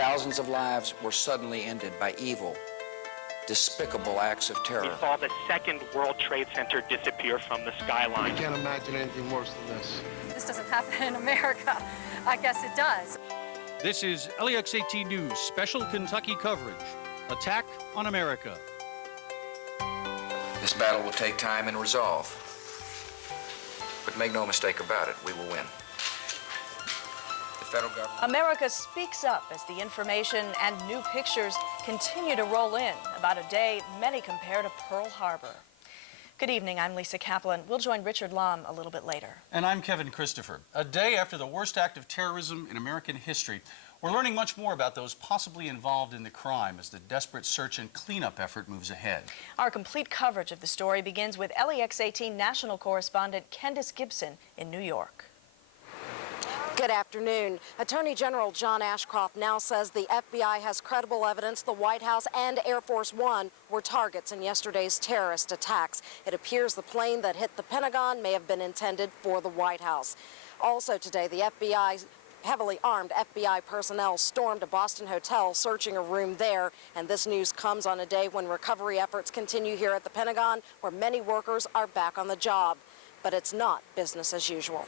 Thousands of lives were suddenly ended by evil, despicable acts of terror. We saw the second World Trade Center disappear from the skyline. I can't imagine anything worse than this. This doesn't happen in America. I guess it does. This is LEX-18 News special Kentucky coverage. Attack on America. This battle will take time and resolve. But make no mistake about it, we will win. The federal government... America speaks up as the information and new pictures continue to roll in about a day many compare to Pearl Harbor. Good evening, I'm Lisa Kaplan. We'll join Richard Lom a little bit later. And I'm Kevin Christopher. A day after the worst act of terrorism in American history, we're learning much more about those possibly involved in the crime as the desperate search and cleanup effort moves ahead. Our complete coverage of the story begins with LEX-18 national correspondent Candace Gibson in New York. Good afternoon. Attorney General John Ashcroft now says the FBI has credible evidence the White House and Air Force One were targets in yesterday's terrorist attacks. It appears the plane that hit the Pentagon may have been intended for the White House. Also today, the FBI heavily armed FBI personnel stormed a Boston hotel searching a room there, and this news comes on a day when recovery efforts continue here at the Pentagon, where many workers are back on the job. But it's not business as usual.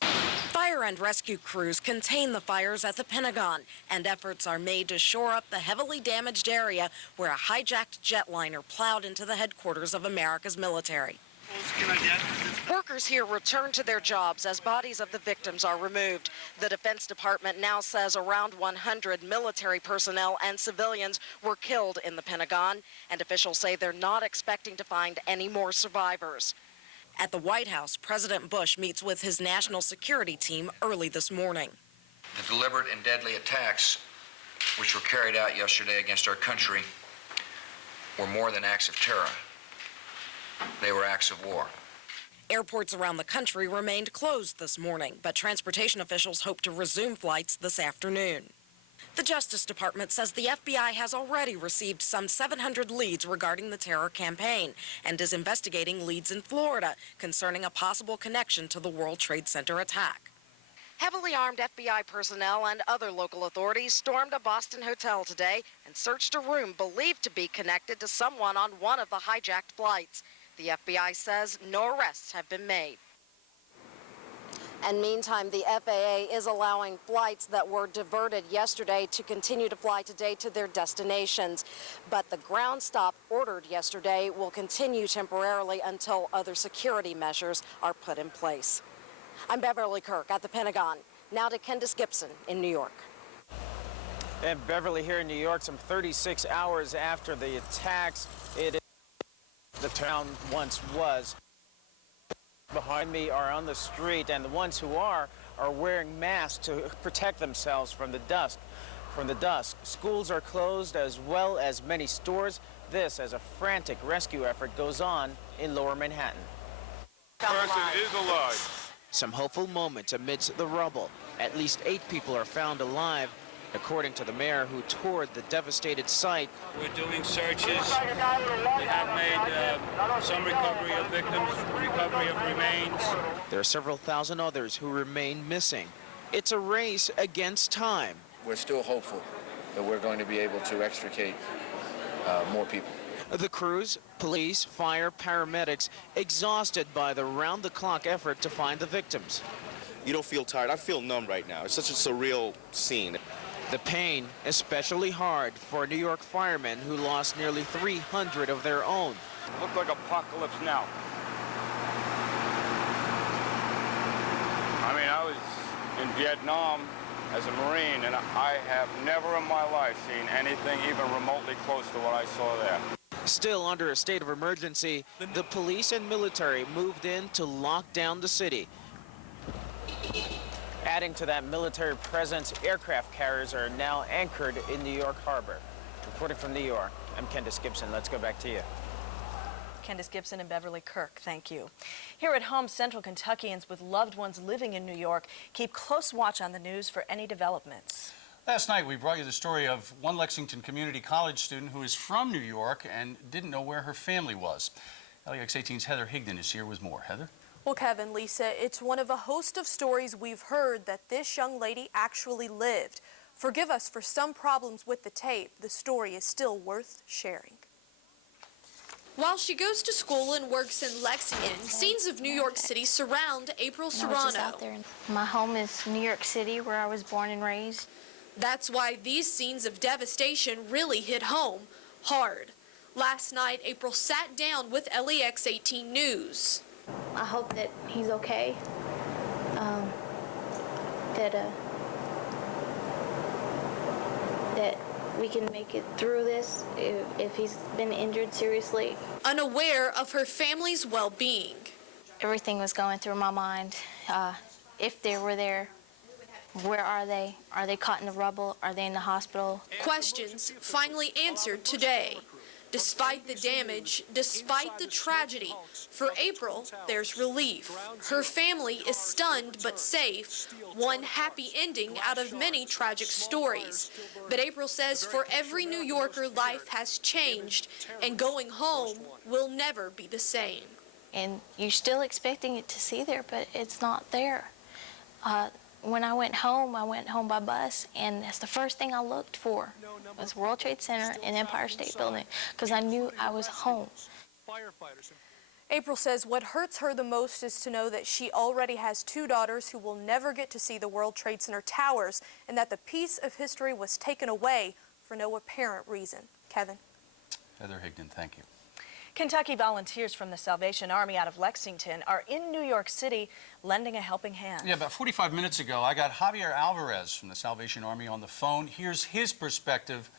Fire and rescue crews contain the fires at the Pentagon, and efforts are made to shore up the heavily damaged area where a hijacked jetliner plowed into the headquarters of America's military. Workers here return to their jobs as bodies of the victims are removed. The Defense Department now says around 100 military personnel and civilians were killed in the Pentagon, and officials say they're not expecting to find any more survivors. At the White House, President Bush meets with his national security team early this morning. The deliberate and deadly attacks which were carried out yesterday against our country were more than acts of terror. They were acts of war. Airports around the country remained closed this morning, but transportation officials hope to resume flights this afternoon. The Justice Department says the FBI has already received some 700 leads regarding the terror campaign and is investigating leads in Florida concerning a possible connection to the World Trade Center attack. Heavily armed FBI personnel and other local authorities stormed a Boston hotel today and searched a room believed to be connected to someone on one of the hijacked flights. The FBI says no arrests have been made. And meantime, the FAA is allowing flights that were diverted yesterday to continue to fly today to their destinations. But the ground stop ordered yesterday will continue temporarily until other security measures are put in place. I'm Beverly Kirk at the Pentagon. Now to Candace Gibson in New York. And Beverly here in New York, some 36 hours after the attacks, it is the town once was. Behind me are on the street, and the ones who are wearing masks to protect themselves from the dust. Schools are closed as well as many stores. This as a frantic rescue effort goes on in Lower Manhattan. Person is alive. Some hopeful moments amidst the rubble. At least 8 people are found alive, according to the mayor who toured the devastated site. We're doing searches. We have made some recovery of victims, recovery of remains. There are several thousand others who remain missing. It's a race against time. We're still hopeful that we're going to be able to extricate more people. The crews, police, fire, paramedics, exhausted by the round-the-clock effort to find the victims. You don't feel tired. I feel numb right now. It's such a surreal scene. The pain especially hard for New York firemen who lost nearly 300 of their own. Look like apocalypse now. I mean, I was in Vietnam as a Marine, and I have never in my life seen anything even remotely close to what I saw there. Still under a state of emergency, the police and military moved in to lock down the city. Adding to that military presence, aircraft carriers are now anchored in New York Harbor. Reporting from New York, I'm Candace Gibson. Let's go back to you. Candace Gibson and Beverly Kirk, thank you. Here at home, Central Kentuckians with loved ones living in New York keep close watch on the news for any developments. Last night, we brought you the story of one Lexington Community College student who is from New York and didn't know where her family was. LEX-18's Heather Higdon is here with more. Heather? Well, Kevin, Lisa, it's one of a host of stories we've heard that this young lady actually lived. Forgive us for some problems with the tape. The story is still worth sharing. While she goes to school and works in Lexington, scenes of New York City surround April Serrano. My home is New York City, where I was born and raised. That's why these scenes of devastation really hit home hard. Last night, April sat down with LEX-18 News. I hope that he's okay, that we can make it through this if he's been injured seriously. Unaware of her family's well-being. Everything was going through my mind. If they were there, where are they? Are they caught in the rubble? Are they in the hospital? Questions finally answered today. Despite the damage, despite the tragedy, for April, there's relief. Her family is stunned but safe, one happy ending out of many tragic stories. But April says for every New Yorker, life has changed, and going home will never be the same. And you're still expecting it to see there, but it's not there. When I went home by bus, and that's the first thing I looked for was World Trade Center and Empire State Building, because I knew I was home. April says what hurts her the most is to know that she already has 2 daughters who will never get to see the World Trade Center towers, and that the piece of history was taken away for no apparent reason. Kevin. Heather Higdon, thank you. Kentucky volunteers from the Salvation Army out of Lexington are in New York City lending a helping hand. Yeah, about 45 minutes ago, I got Javier Alvarez from the Salvation Army on the phone. Here's his perspective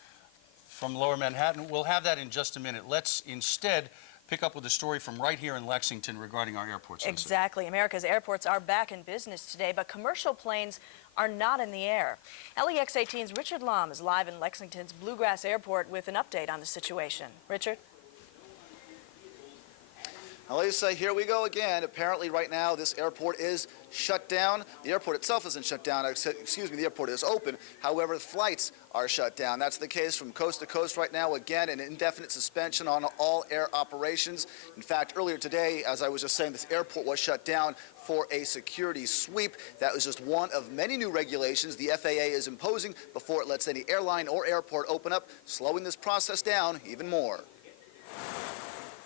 from Lower Manhattan. We'll have that in just a minute. Let's instead pick up with a story from right here in Lexington regarding our airports. Exactly. America's airports are back in business today, but commercial planes are not in the air. LEX-18's Richard Lom is live in Lexington's Bluegrass Airport with an update on the situation. Richard? Lisa, here we go again. Apparently right now this airport is shut down. The airport itself isn't shut down. Excuse me, the airport is open. However, the flights are shut down. That's the case from coast to coast right now. Again, an indefinite suspension on all air operations. In fact, earlier today, as I was just saying, this airport was shut down for a security sweep. That was just one of many new regulations the FAA is imposing before it lets any airline or airport open up, slowing this process down even more.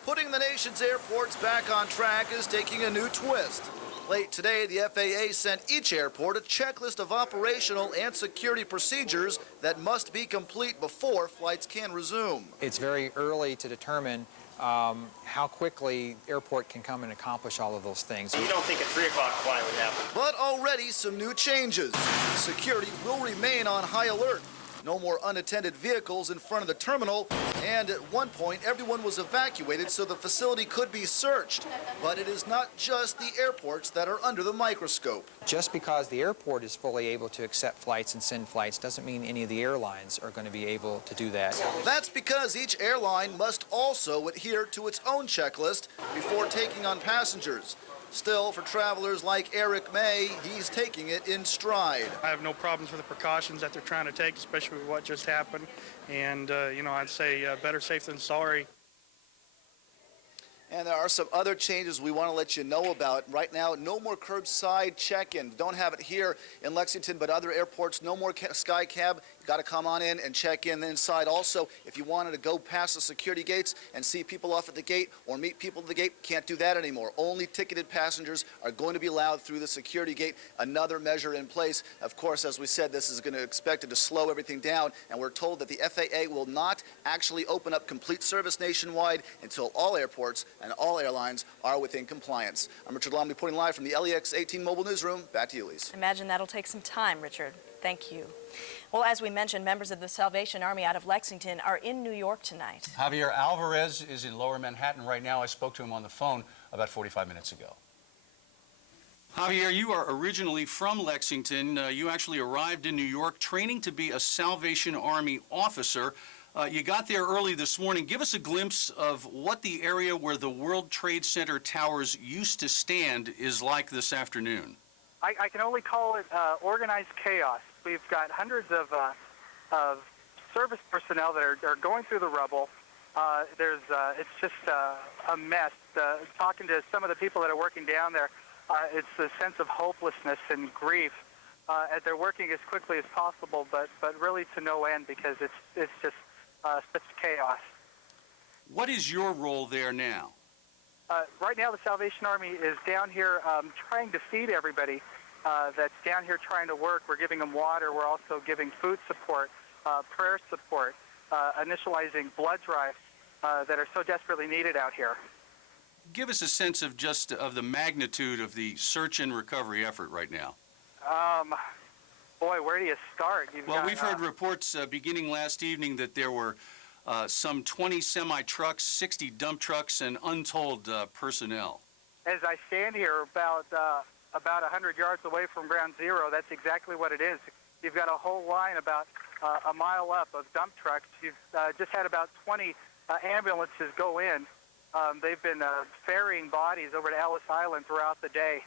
Putting the nation's airports back on track is taking a new twist. Late today, the FAA sent each airport a checklist of operational and security procedures that must be complete before flights can resume. It's very early to determine how quickly airport can come and accomplish all of those things. You don't think a 3 o'clock flight would happen? But already some new changes. Security will remain on high alert. No more unattended vehicles in front of the terminal, and at one point everyone was evacuated so the facility could be searched. But it is not just the airports that are under the microscope. Just because the airport is fully able to accept flights and send flights doesn't mean any of the airlines are going to be able to do that. That's because each airline must also adhere to its own checklist before taking on passengers. Still, for travelers like Eric May, he's taking it in stride. I have no problems with the precautions that they're trying to take, especially with what just happened. And, you know, I'd say better safe than sorry. And there are some other changes we want to let you know about. Right now, no more curbside check-in. Don't have it here in Lexington, but other airports, no more sky cab. You've got to come on in and check in inside. Also, if you wanted to go past the security gates and see people off at the gate or meet people at the gate, can't do that anymore. Only ticketed passengers are going to be allowed through the security gate. Another measure in place. Of course, as we said, this is going to expect it to slow everything down, and we're told that the FAA will not actually open up complete service nationwide until all airports and all airlines are within compliance. I'm Richard Lom reporting live from the LEX-18 Mobile Newsroom. Back to you, Lisa. Imagine that'll take some time, Richard. Thank you. Well, as we mentioned, members of the Salvation Army out of Lexington are in New York tonight. Javier Alvarez is in Lower Manhattan right now. I spoke to him on the phone about 45 minutes ago. Javier, you are originally from Lexington. You actually arrived in New York training to be a Salvation Army officer. You got there early this morning. Give us a glimpse of what the area where the World Trade Center towers used to stand is like this afternoon. I can only call it organized chaos. We've got hundreds of service personnel that are going through the rubble. It's just a mess. Talking to some of the people that are working down there, it's a sense of hopelessness and grief they're working as quickly as possible, but really to no end because it's just such chaos. What is your role there now? Right now, the Salvation Army is down here trying to feed everybody that's down here trying to work. We're giving them water. We're also giving food support, prayer support, initializing blood drives that are so desperately needed out here. Give us a sense of just of the magnitude of the search and recovery effort right now. Boy, where do you start? We've heard reports beginning last evening that there were some 20 semi-trucks, 60 dump trucks, and untold personnel. As I stand here about 100 yards away from ground zero, that's exactly what it is. You've got a whole line about a mile up of dump trucks. You've just had about 20 ambulances go in. They've been ferrying bodies over to Ellis Island throughout the day.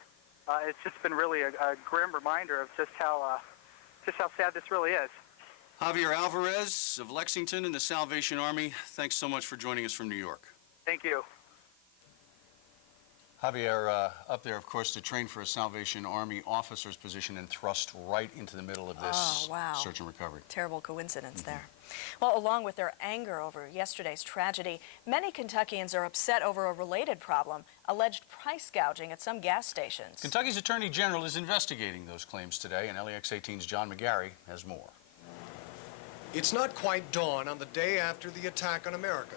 It's just been really a grim reminder of just how sad this really is. Javier Alvarez of Lexington and the Salvation Army, thanks so much for joining us from New York. Thank you. Javier, up there, of course, to train for a Salvation Army officer's position and thrust right into the middle of this search and recovery. Terrible coincidence there. Well, along with their anger over yesterday's tragedy, many Kentuckians are upset over a related problem, alleged price gouging at some gas stations. Kentucky's Attorney General is investigating those claims today, and LEX-18's John McGary has more. It's not quite dawn on the day after the attack on America.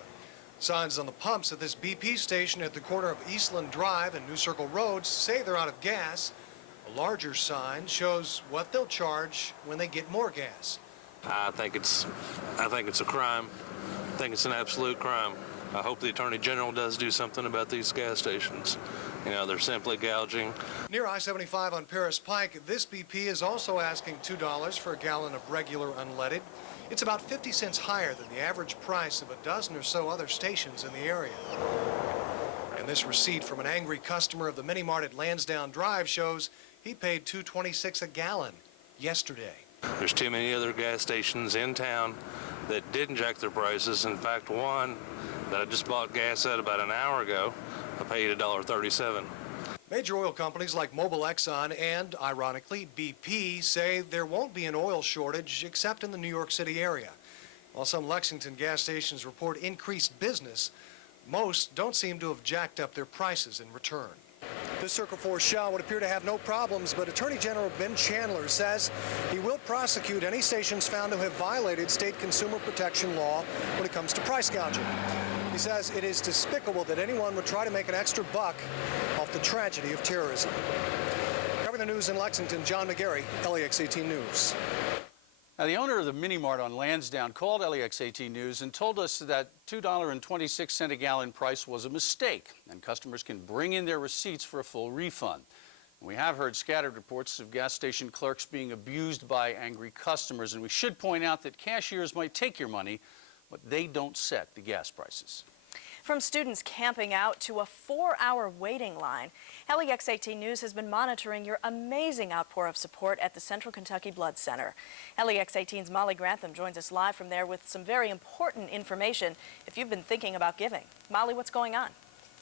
Signs on the pumps at this BP station at the corner of Eastland Drive and New Circle Road say they're out of gas. A larger sign shows what they'll charge when they get more gas. I think it's a crime. I think it's an absolute crime. I hope the Attorney General does do something about these gas stations. You know, they're simply gouging. Near I-75 on Paris Pike, this BP is also asking $2 for a gallon of regular unleaded. It's about 50 cents higher than the average price of a dozen or so other stations in the area. And this receipt from an angry customer of the Mini Mart at Lansdowne Drive shows he paid $2.26 a gallon yesterday. There's too many other gas stations in town that didn't jack their prices. In fact, one that I just bought gas at about an hour ago, I paid $1.37. Major oil companies like Mobil, Exxon, and, ironically, BP say there won't be an oil shortage except in the New York City area. While some Lexington gas stations report increased business, most don't seem to have jacked up their prices in return. This Circle 4 shell would appear to have no problems, but Attorney General Ben Chandler says he will prosecute any stations found to have violated state consumer protection law when it comes to price gouging. He says it is despicable that anyone would try to make an extra buck off the tragedy of terrorism. Covering the news in Lexington, John McGary, LEX-18 News. Now, the owner of the Mini Mart on Lansdowne called LEX-18 News and told us that $2.26 a gallon price was a mistake, and customers can bring in their receipts for a full refund. We have heard scattered reports of gas station clerks being abused by angry customers, and we should point out that cashiers might take your money, but they don't set the gas prices. From students camping out to a 4-hour waiting line, LEX-18 News has been monitoring your amazing outpour of support at the Central Kentucky Blood Center. LEX-18's Molly Grantham joins us live from there with some very important information if you've been thinking about giving. Molly, what's going on?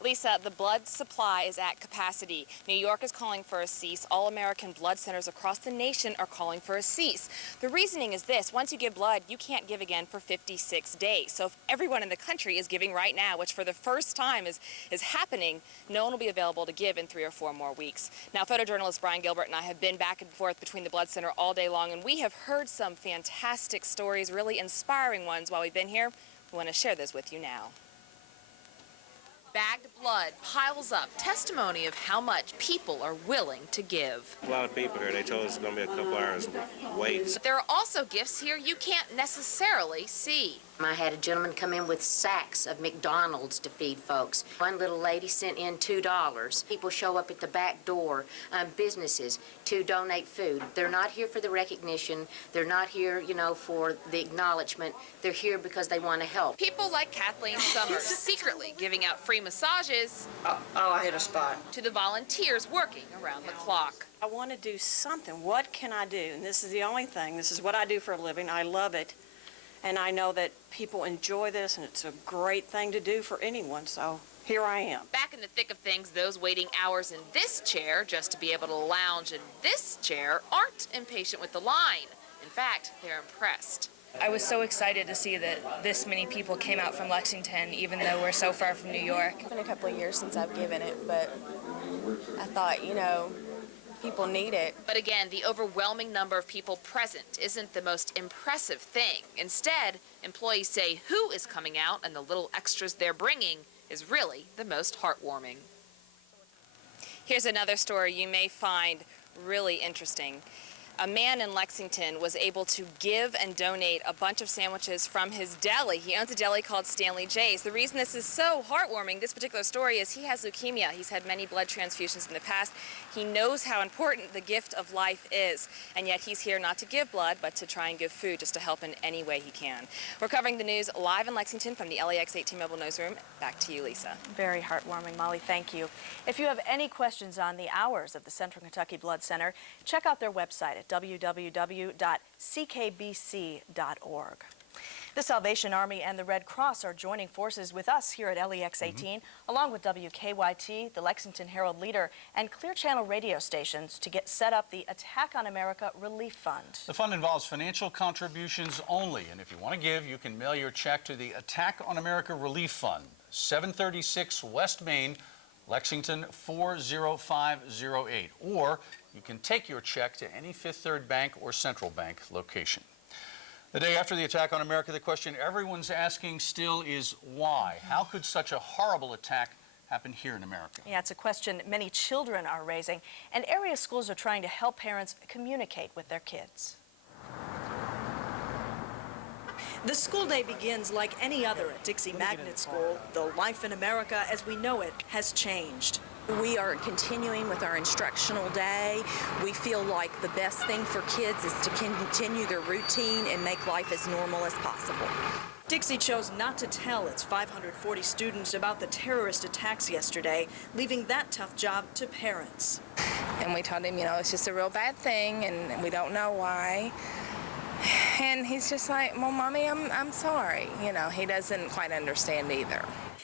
Lisa, the blood supply is at capacity. New York is calling for a cease. All American blood centers across the nation are calling for a cease. The reasoning is this: once you give blood, you can't give again for 56 days. So if everyone in the country is giving right now, which for the first time is happening, no one will be available to give in 3 or 4 more weeks. Now, photojournalist Brian Gilbert and I have been back and forth between the blood center all day long, and we have heard some fantastic stories, really inspiring ones while we've been here. We want to share those with you now. Bagged blood piles up, testimony of how much people are willing to give. A lot of people here. They told us it's going to be a couple hours wait. But there are also gifts here you can't necessarily see. I had a gentleman come in with sacks of McDonald's to feed folks. One little lady sent in $2. People show up at the back door, businesses, to donate food. They're not here for the recognition. They're not here, you know, for the acknowledgement. They're here because they want to help. People like Kathleen Summers secretly giving out free massages. Oh, I hit a spot. To the volunteers working around the clock. I want to do something. What can I do? And this is the only thing. This is what I do for a living. I love it. And I know that people enjoy this, and it's a great thing to do for anyone, so here I am. Back in the thick of things, those waiting hours in this chair just to be able to lounge in this chair aren't impatient with the line. In fact, they're impressed. I was so excited to see that this many people came out from Lexington, even though we're so far from New York. It's been a couple of years since I've given it, but I thought, you know, people need it. But again, the overwhelming number of people present isn't the most impressive thing. Instead, employees say who is coming out and the little extras they're bringing is really the most heartwarming. Here's another story you may find really interesting. A man in Lexington was able to give and donate a bunch of sandwiches from his deli. He owns a deli called Stanley J's. The reason this is so heartwarming, this particular story, is he has leukemia. He's had many blood transfusions in the past. He knows how important the gift of life is, and yet he's here not to give blood, but to try and give food, just to help in any way he can. We're covering the news live in Lexington from the LEX-18 Mobile Newsroom. Back to you, Lisa. Very heartwarming, Molly. Thank you. If you have any questions on the hours of the Central Kentucky Blood Center, check out their website at www.ckbc.org. The Salvation Army and the Red Cross are joining forces with us here at LEX-18, along with WKYT, the Lexington Herald Leader, and Clear Channel radio stations to get set up the Attack on America Relief Fund. The fund involves financial contributions only, and if you want to give, you can mail your check to the Attack on America Relief Fund, 736 West Main, Lexington 40508, or you can take your check to any Fifth Third Bank or Central Bank location. The day after the attack on America, the question everyone's asking still is why? How could such a horrible attack happen here in America? Yeah, it's a question many children are raising, and area schools are trying to help parents communicate with their kids. The school day begins like any other at Dixie Magnet School, though life in America as we know it has changed. We are continuing with our instructional day. We feel like the best thing for kids is to continue their routine and make life as normal as possible. Dixie chose not to tell its 540 students about the terrorist attacks yesterday, leaving that tough job to parents. And we told him, you know, it's just a real bad thing and we don't know why. And he's just like, well, Mommy, I'm sorry. You know, he doesn't quite understand either.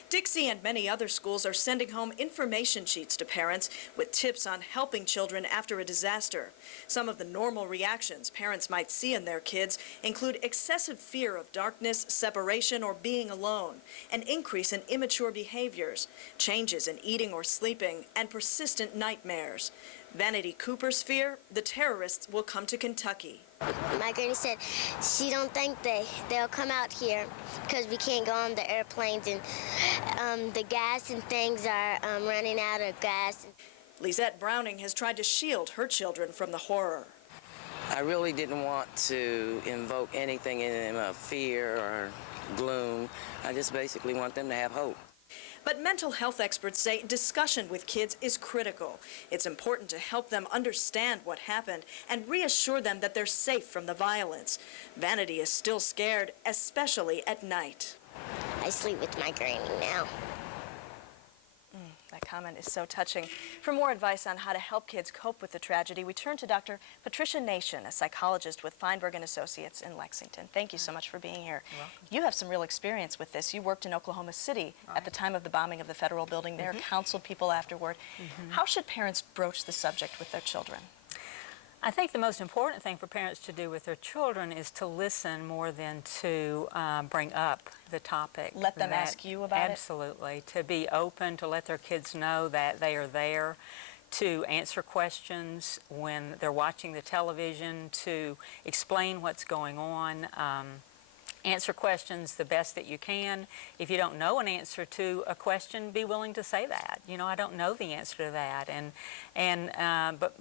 Dixie and many other schools are sending home information sheets to parents with tips on helping children after a disaster. Some of the normal reactions parents might see in their kids include excessive fear of darkness, separation, or being alone, an increase in immature behaviors, changes in eating or sleeping, and persistent nightmares. Vanity Cooper's fear, the terrorists will come to Kentucky. My granny said she don't think they'll come out here because we can't go on the airplanes and the gas and things are running out of gas. Lizette Browning has tried to shield her children from the horror. I really didn't want to invoke anything in them of fear or gloom. I just basically want them to have hope. But mental health experts say discussion with kids is critical. It's important to help them understand what happened and reassure them that they're safe from the violence. Vanity is still scared, especially at night. I sleep with my granny now. That comment is so touching. For more advice on how to help kids cope with the tragedy, we turn to Dr. Patricia Nation, a psychologist with Feinberg & Associates in Lexington. Thank you so much for being here. You have some real experience with this. You worked in Oklahoma City at the time of the bombing of the federal building there, counseled people afterward. How should parents broach the subject with their children? I think the most important thing for parents to do with their children is to listen more than to bring up the topic. Let them ask you about it? Absolutely. To be open, to let their kids know that they are there, to answer questions when they're watching the television, to explain what's going on. Answer questions the best that you can. If you don't know an answer to a question, be willing to say that. You know, I don't know the answer to that.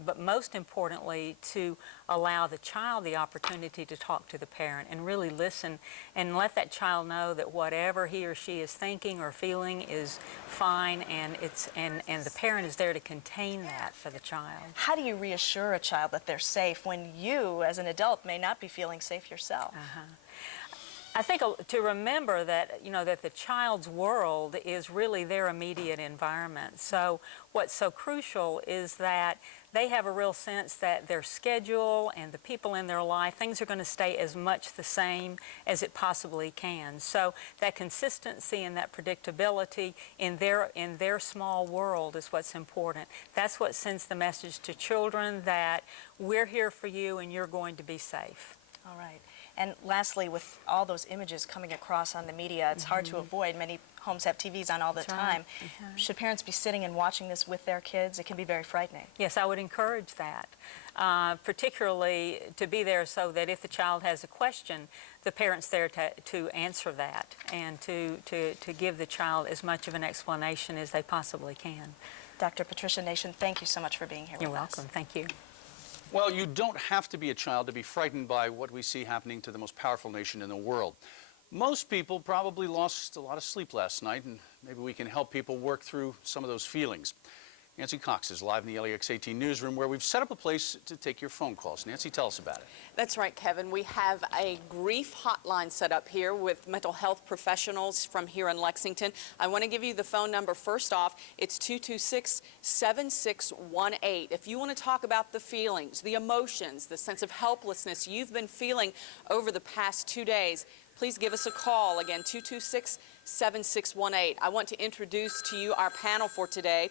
But most importantly, to allow the child the opportunity to talk to the parent and really listen and let that child know that whatever he or she is thinking or feeling is fine, and the parent is there to contain that for the child. How do you reassure a child that they're safe when you, as an adult, may not be feeling safe yourself? I think to remember that, that the child's world is really their immediate environment. So what's so crucial is that they have a real sense that their schedule and the people in their life, things are going to stay as much the same as it possibly can. So that consistency and that predictability in their small world is what's important. That's what sends the message to children that we're here for you and you're going to be safe. All right. And lastly, with all those images coming across on the media, it's hard to avoid. Many homes have TVs on all the time. Should parents be sitting and watching this with their kids? It can be very frightening. Yes, I would encourage that, particularly to be there so that if the child has a question, the parent's there to answer that and to give the child as much of an explanation as they possibly can. Dr. Patricia Nation, thank you so much for being here with us. You're welcome. Thank you. Well, you don't have to be a child to be frightened by what we see happening to the most powerful nation in the world. Most people probably lost a lot of sleep last night, and maybe we can help people work through some of those feelings. Nancy Cox is live in the LEX-18 newsroom, where we've set up a place to take your phone calls. Nancy, tell us about it. That's right, Kevin. We have a grief hotline set up here with mental health professionals from here in Lexington. I want to give you the phone number first off. It's 226-7618. If you want to talk about the feelings, the emotions, the sense of helplessness you've been feeling over the past 2 days, please give us a call. Again, 226-7618. I want to introduce to you our panel for today.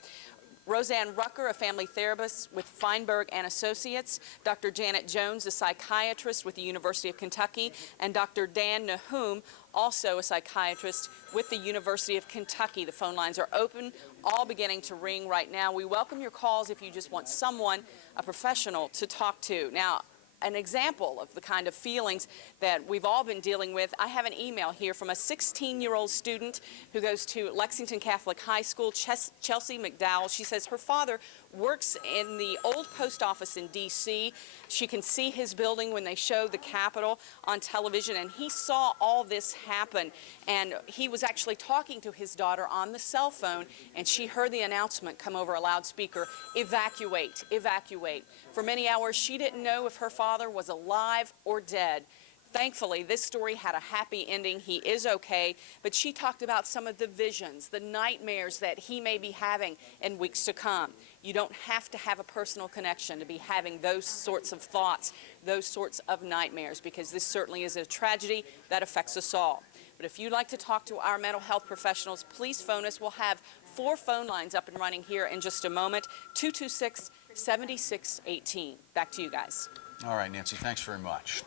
Roseanne Rucker, a family therapist with Feinberg and Associates, Dr. Janet Jones, a psychiatrist with the University of Kentucky, and Dr. Dan Nahum, also a psychiatrist with the University of Kentucky. The phone lines are open, all beginning to ring right now. We welcome your calls if you just want someone, a professional, to talk to. Now, an example of the kind of feelings that we've all been dealing with. I have an email here from a 16-year-old student who goes to Lexington Catholic High School, Chelsea McDowell. She says her father works in the old post office in D.C. She can see his building when they show the Capitol on television, and he saw all this happen. And he was actually talking to his daughter on the cell phone, and she heard the announcement come over a loudspeaker, "Evacuate, evacuate." For many hours, she didn't know if her father was alive or dead. Thankfully, this story had a happy ending. He is okay, but she talked about some of the visions, the nightmares that he may be having in weeks to come. You don't have to have a personal connection to be having those sorts of thoughts, those sorts of nightmares, because this certainly is a tragedy that affects us all. But if you'd like to talk to our mental health professionals, please phone us. We'll have 4 phone lines up and running here in just a moment. 226-7618. Back to you guys. All right, Nancy, thanks very much.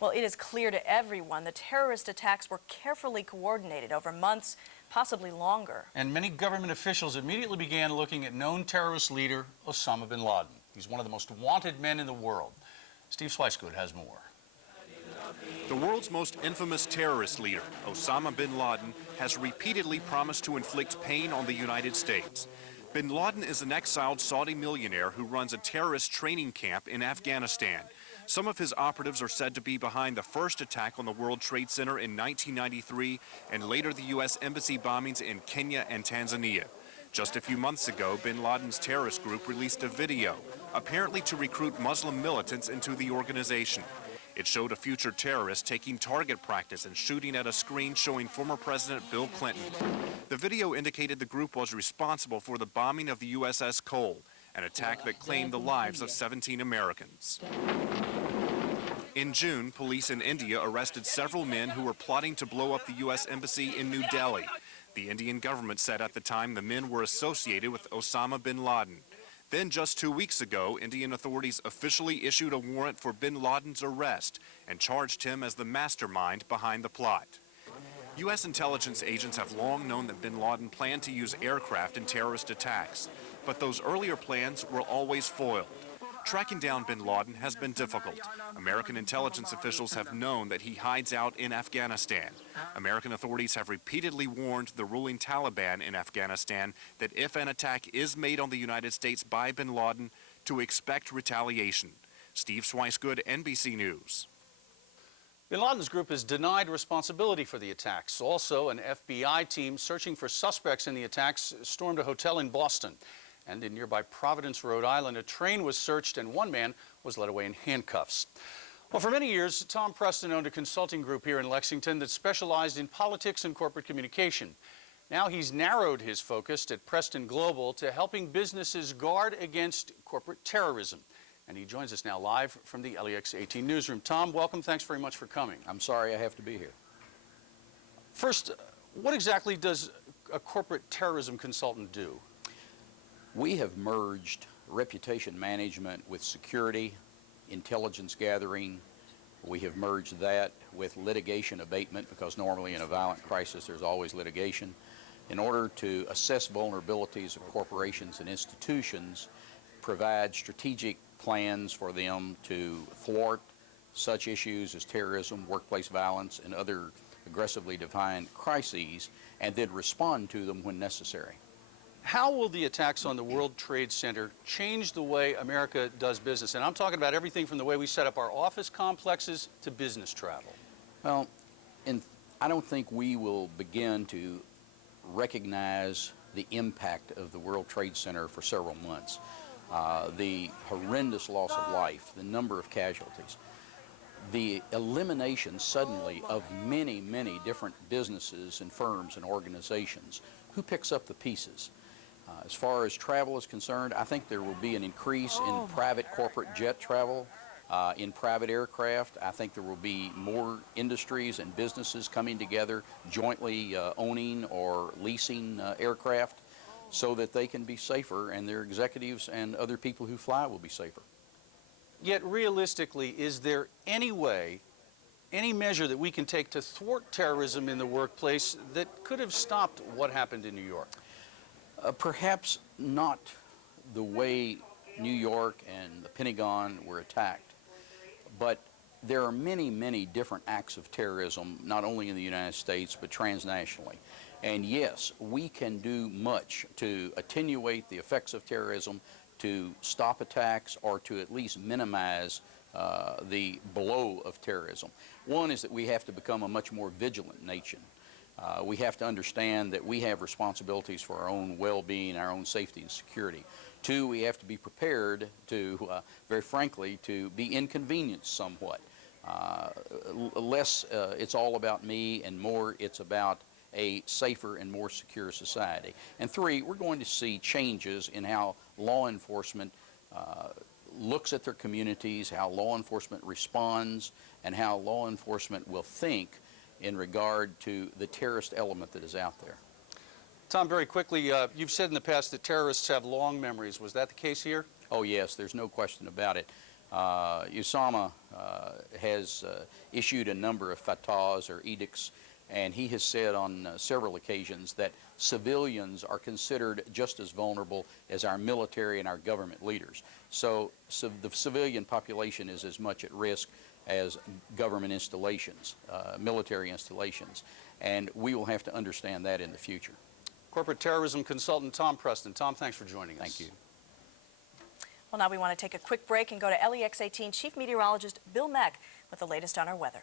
Well, it is clear to everyone the terrorist attacks were carefully coordinated over months, possibly longer. And many government officials immediately began looking at known terrorist leader Osama bin Laden. He's one of the most wanted men in the world. Steve Swicegood has more. The world's most infamous terrorist leader, Osama bin Laden, has repeatedly promised to inflict pain on the United States. Bin Laden is an exiled Saudi millionaire who runs a terrorist training camp in Afghanistan. Some of his operatives are said to be behind the first attack on the World Trade Center in 1993 and later the U.S. embassy bombings in Kenya and Tanzania. Just a few months ago, bin Laden's terrorist group released a video, apparently to recruit Muslim militants into the organization. It showed a future terrorist taking target practice and shooting at a screen showing former President Bill Clinton. The video indicated the group was responsible for the bombing of the USS Cole, an attack that claimed the lives of 17 Americans. In June, police in India arrested several men who were plotting to blow up the U.S. Embassy in New Delhi. The Indian government said at the time the men were associated with Osama bin Laden. Then just 2 weeks ago, Indian authorities officially issued a warrant for bin Laden's arrest and charged him as the mastermind behind the plot. U.S. intelligence agents have long known that bin Laden planned to use aircraft in terrorist attacks, but those earlier plans were always foiled. Tracking down bin Laden has been difficult. American intelligence officials have known that he hides out in Afghanistan. American authorities have repeatedly warned the ruling Taliban in Afghanistan that if an attack is made on the United States by bin Laden, to expect retaliation. Steve Swicegood, NBC News. Bin Laden's group has denied responsibility for the attacks. Also, an FBI team searching for suspects in the attacks stormed a hotel in Boston. And in nearby Providence, Rhode Island, a train was searched and one man was led away in handcuffs. Well, for many years, Tom Preston owned a consulting group here in Lexington that specialized in politics and corporate communication. Now he's narrowed his focus at Preston Global to helping businesses guard against corporate terrorism. And he joins us now live from the LEX-18 newsroom. Tom, welcome. Thanks very much for coming. I'm sorry I have to be here. First, what exactly does a corporate terrorism consultant do? We have merged reputation management with security, intelligence gathering. We have merged that with litigation abatement, because normally in a violent crisis there's always litigation, in order to assess vulnerabilities of corporations and institutions, provide strategic plans for them to thwart such issues as terrorism, workplace violence, and other aggressively defined crises, and then respond to them when necessary. How will the attacks on the World Trade Center change the way America does business? And I'm talking about everything from the way we set up our office complexes to business travel. Well, I don't think we will begin to recognize the impact of the World Trade Center for several months. The horrendous loss of life, the number of casualties, the elimination suddenly of many, many different businesses and firms and organizations. Who picks up the pieces? As far as travel is concerned, I think there will be an increase in private corporate jet travel, in private aircraft. I think there will be more industries and businesses coming together, jointly owning or leasing aircraft, so that they can be safer and their executives and other people who fly will be safer. Yet realistically, is there any way, any measure that we can take to thwart terrorism in the workplace that could have stopped what happened in New York? Perhaps not the way New York and the Pentagon were attacked, but there are many, many different acts of terrorism, not only in the United States, but transnationally. And yes, we can do much to attenuate the effects of terrorism, to stop attacks, or to at least minimize the blow of terrorism. One is that we have to become a much more vigilant nation. We have to understand that we have responsibilities for our own well-being, our own safety and security. Two, we have to be prepared to, very frankly, to be inconvenienced somewhat. Less it's all about me, and more it's about a safer and more secure society. And three, we're going to see changes in how law enforcement looks at their communities, how law enforcement responds, and how law enforcement will think in regard to the terrorist element that is out there. Tom, very quickly, you've said in the past that terrorists have long memories. Was that the case here? Oh yes, there's no question about it. Osama has issued a number of fatwas or edicts, and he has said on several occasions that civilians are considered just as vulnerable as our military and our government leaders. So the civilian population is as much at risk as government installations, military installations, and we will have to understand that in the future. Corporate terrorism consultant Tom Preston. Tom, thanks for joining us. Thank you. Well, now we want to take a quick break and go to LEX-18 Chief Meteorologist Bill Meck with the latest on our weather.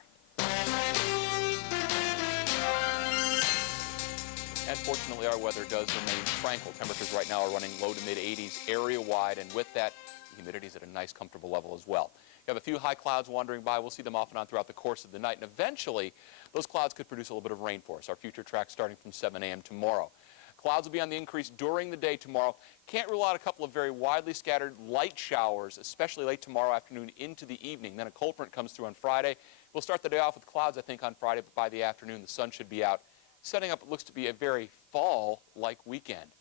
And fortunately, our weather does remain tranquil. Temperatures right now are running low to mid-80s area-wide, and with that, the humidity is at a nice, comfortable level as well. You have a few high clouds wandering by. We'll see them off and on throughout the course of the night, and eventually, those clouds could produce a little bit of rain for us. Our future track starting from 7 a.m. tomorrow. Clouds will be on the increase during the day tomorrow. Can't rule out a couple of very widely scattered light showers, especially late tomorrow afternoon into the evening. Then a cold front comes through on Friday. We'll start the day off with clouds, I think, on Friday, but by the afternoon, the sun should be out, setting up what looks to be a very fall-like weekend.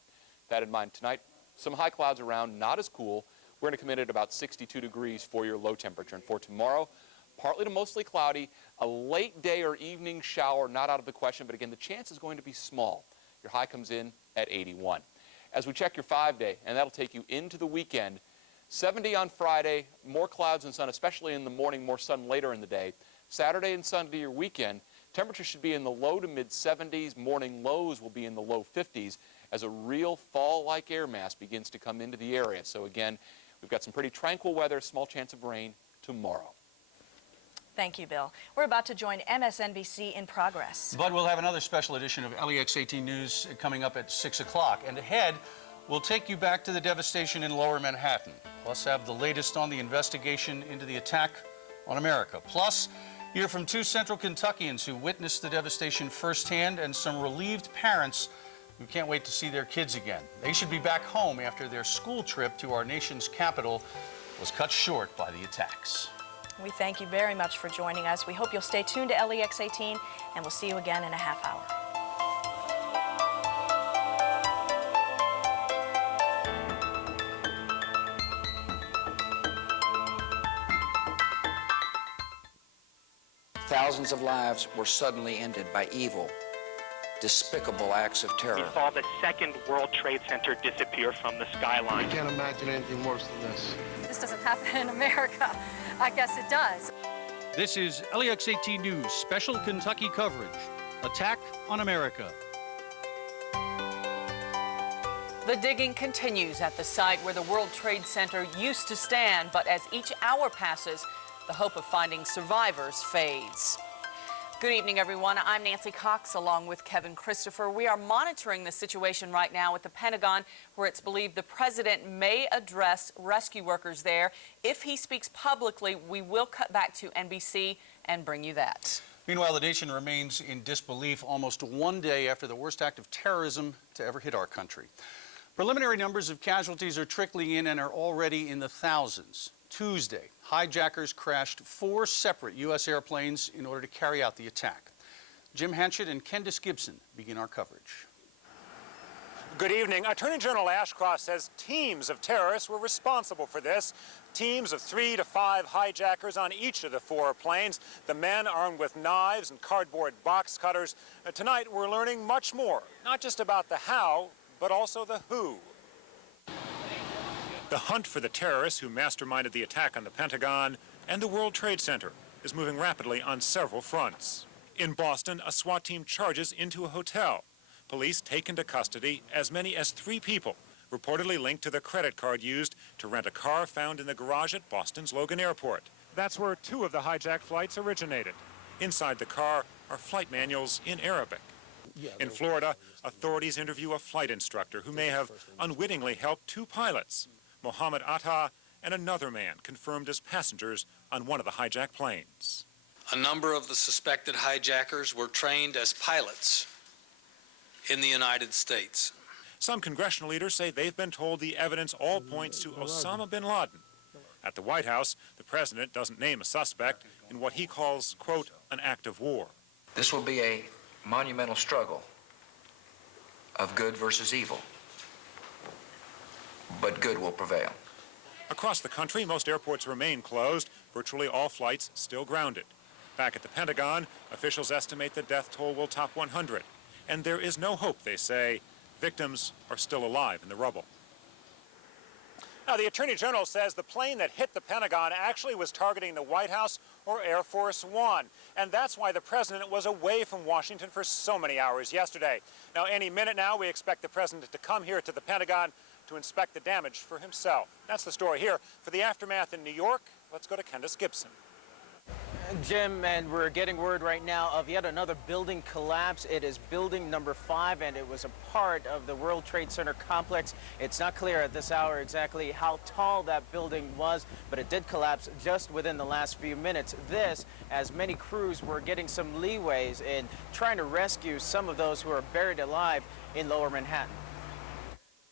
That in mind, tonight, some high clouds around, not as cool. We're going to come in at about 62 degrees for your low temperature. And for tomorrow, partly to mostly cloudy, a late day or evening shower not out of the question, but again, the chance is going to be small. Your high comes in at 81. As we check your 5-day, and that'll take you into the weekend, 70 on Friday, more clouds and sun, especially in the morning, more sun later in the day. Saturday and Sunday, your weekend, temperatures should be in the low to mid-70s. Morning lows will be in the low 50s as a real fall-like air mass begins to come into the area. So again, we've got some pretty tranquil weather, small chance of rain tomorrow. Thank you, Bill. We're about to join MSNBC in progress. But we'll have another special edition of LEX-18 News coming up at 6 o'clock. And ahead, we'll take you back to the devastation in Lower Manhattan. Plus have the latest on the investigation into the attack on America. Plus, hear from 2 Central Kentuckians who witnessed the devastation firsthand and some relieved parents who can't wait to see their kids again. They should be back home after their school trip to our nation's capital was cut short by the attacks. We thank you very much for joining us. We hope you'll stay tuned to LEX-18, and we'll see you again in a half hour. Thousands of lives were suddenly ended by evil, despicable acts of terror. We saw the second World Trade Center disappear from the skyline. I can't imagine anything worse than this. This doesn't happen in America. I guess it does. This is LEX-18 News special Kentucky coverage. Attack on America. The digging continues at the site where the World Trade Center used to stand, but as each hour passes, the hope of finding survivors fades. Good evening, everyone. I'm Nancy Cox along with Kevin Christopher. We are monitoring the situation right now at the Pentagon, where it's believed the president may address rescue workers there. If he speaks publicly, we will cut back to NBC and bring you that. Meanwhile, the nation remains in disbelief almost one day after the worst act of terrorism to ever hit our country. Preliminary numbers of casualties are trickling in and are already in the thousands. Tuesday, hijackers crashed 4 separate U.S. airplanes in order to carry out the attack. Jim Hanchett and Candace Gibson begin our coverage. Good evening. Attorney General Ashcroft says teams of terrorists were responsible for this. Teams of 3 to 5 hijackers on each of the 4 planes. The men armed with knives and cardboard box cutters. Tonight, we're learning much more, not just about the how, but also the who. The hunt for the terrorists who masterminded the attack on the Pentagon and the World Trade Center is moving rapidly on several fronts. In Boston, a SWAT team charges into a hotel. Police take into custody as many as 3 people, reportedly linked to the credit card used to rent a car found in the garage at Boston's Logan Airport. That's where 2 of the hijacked flights originated. Inside the car are flight manuals in Arabic. In Florida, authorities interview a flight instructor who may have unwittingly helped 2 pilots. Mohammed Atta and another man confirmed as passengers on one of the hijacked planes. A number of the suspected hijackers were trained as pilots in the United States. Some congressional leaders say they've been told the evidence all points to Osama bin Laden. At the White House, the president doesn't name a suspect in what he calls, quote, an act of war. This will be a monumental struggle of good versus evil. But good will prevail. Across the country, most airports remain closed, virtually all flights still grounded. Back at the Pentagon, officials estimate the death toll will top 100. And there is no hope, they say. Victims are still alive in the rubble. Now, the Attorney General says the plane that hit the Pentagon actually was targeting the White House or Air Force One. And that's why the president was away from Washington for so many hours yesterday. Now, any minute now, we expect the president to come here to the Pentagon to inspect the damage for himself. That's the story here. For the aftermath in New York, let's go to Candace Gibson. Jim, and we're getting word right now of yet another building collapse. It is building number 5, and it was a part of the World Trade Center complex. It's not clear at this hour exactly how tall that building was, but it did collapse just within the last few minutes. This, as many crews were getting some leeways in trying to rescue some of those who are buried alive in Lower Manhattan.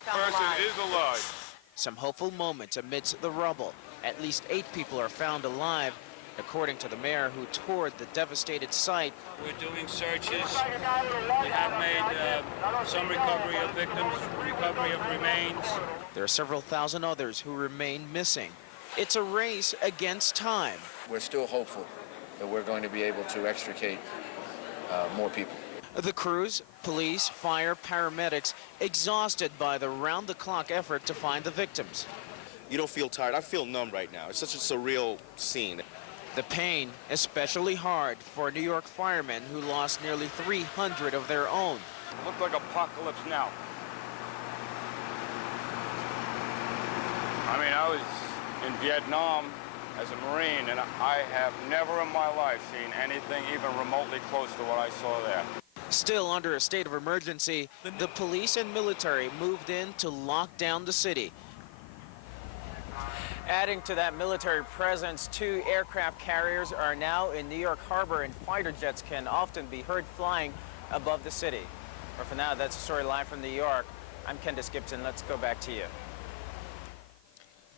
Person is alive. Some hopeful moments amidst the rubble. At least 8 people are found alive, according to the mayor who toured the devastated site. We're doing searches. We have made some recovery of victims, recovery of remains. There are several thousand others who remain missing. It's a race against time. We're still hopeful that we're going to be able to extricate more people. The crews, police, fire, paramedics, exhausted by the round-the-clock effort to find the victims. You don't feel tired. I feel numb right now. It's such a surreal scene. The pain especially hard for New York firemen who lost nearly 300 of their own. Looked like apocalypse now. I mean, I was in Vietnam as a Marine, and I have never in my life seen anything even remotely close to what I saw there. Still under a state of emergency, the police and military moved in to lock down the city. Adding to that military presence, 2 aircraft carriers are now in New York Harbor, and fighter jets can often be heard flying above the city. But for now, that's a story live from New York. I'm Kendis Gibson. Let's go back to you.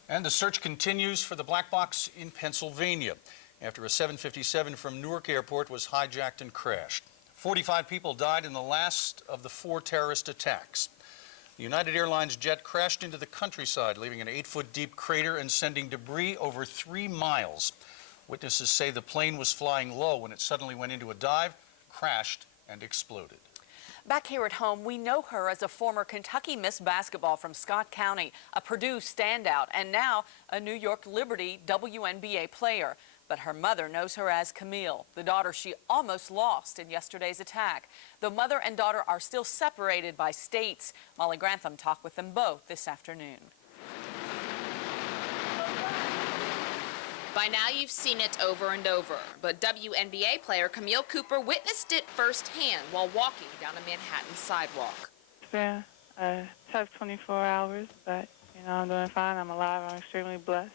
And the search continues for the black box in Pennsylvania after a 757 from Newark Airport was hijacked and crashed. 45 people died in the last of the 4 terrorist attacks. The United Airlines jet crashed into the countryside, leaving an 8-foot deep crater and sending debris over 3 miles. Witnesses say the plane was flying low when it suddenly went into a dive, crashed, and exploded. Back here at home, we know her as a former Kentucky Miss Basketball from Scott County, a Purdue standout, and now a New York Liberty WNBA player. But her mother knows her as Camille, the daughter she almost lost in yesterday's attack. Though mother and daughter are still separated by states, Molly Grantham talked with them both this afternoon. By now you've seen it over and over, but WNBA player Camille Cooper witnessed it firsthand while walking down a Manhattan sidewalk. It's been a tough 24 hours, but, I'm doing fine. I'm alive. I'm extremely blessed,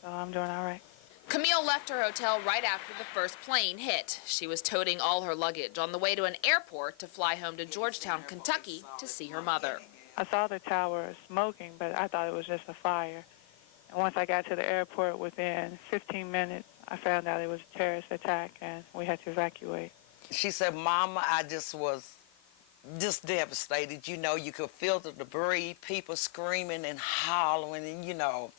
so I'm doing all right. Camille left her hotel right after the first plane hit. She was toting all her luggage on the way to an airport to fly home to Georgetown, Kentucky to see her mother. I saw the tower smoking, but I thought it was just a fire. And once I got to the airport, within 15 minutes, I found out it was a terrorist attack, and we had to evacuate. She said, Mama, I just was devastated. You could feel the debris, people screaming and hollering, and,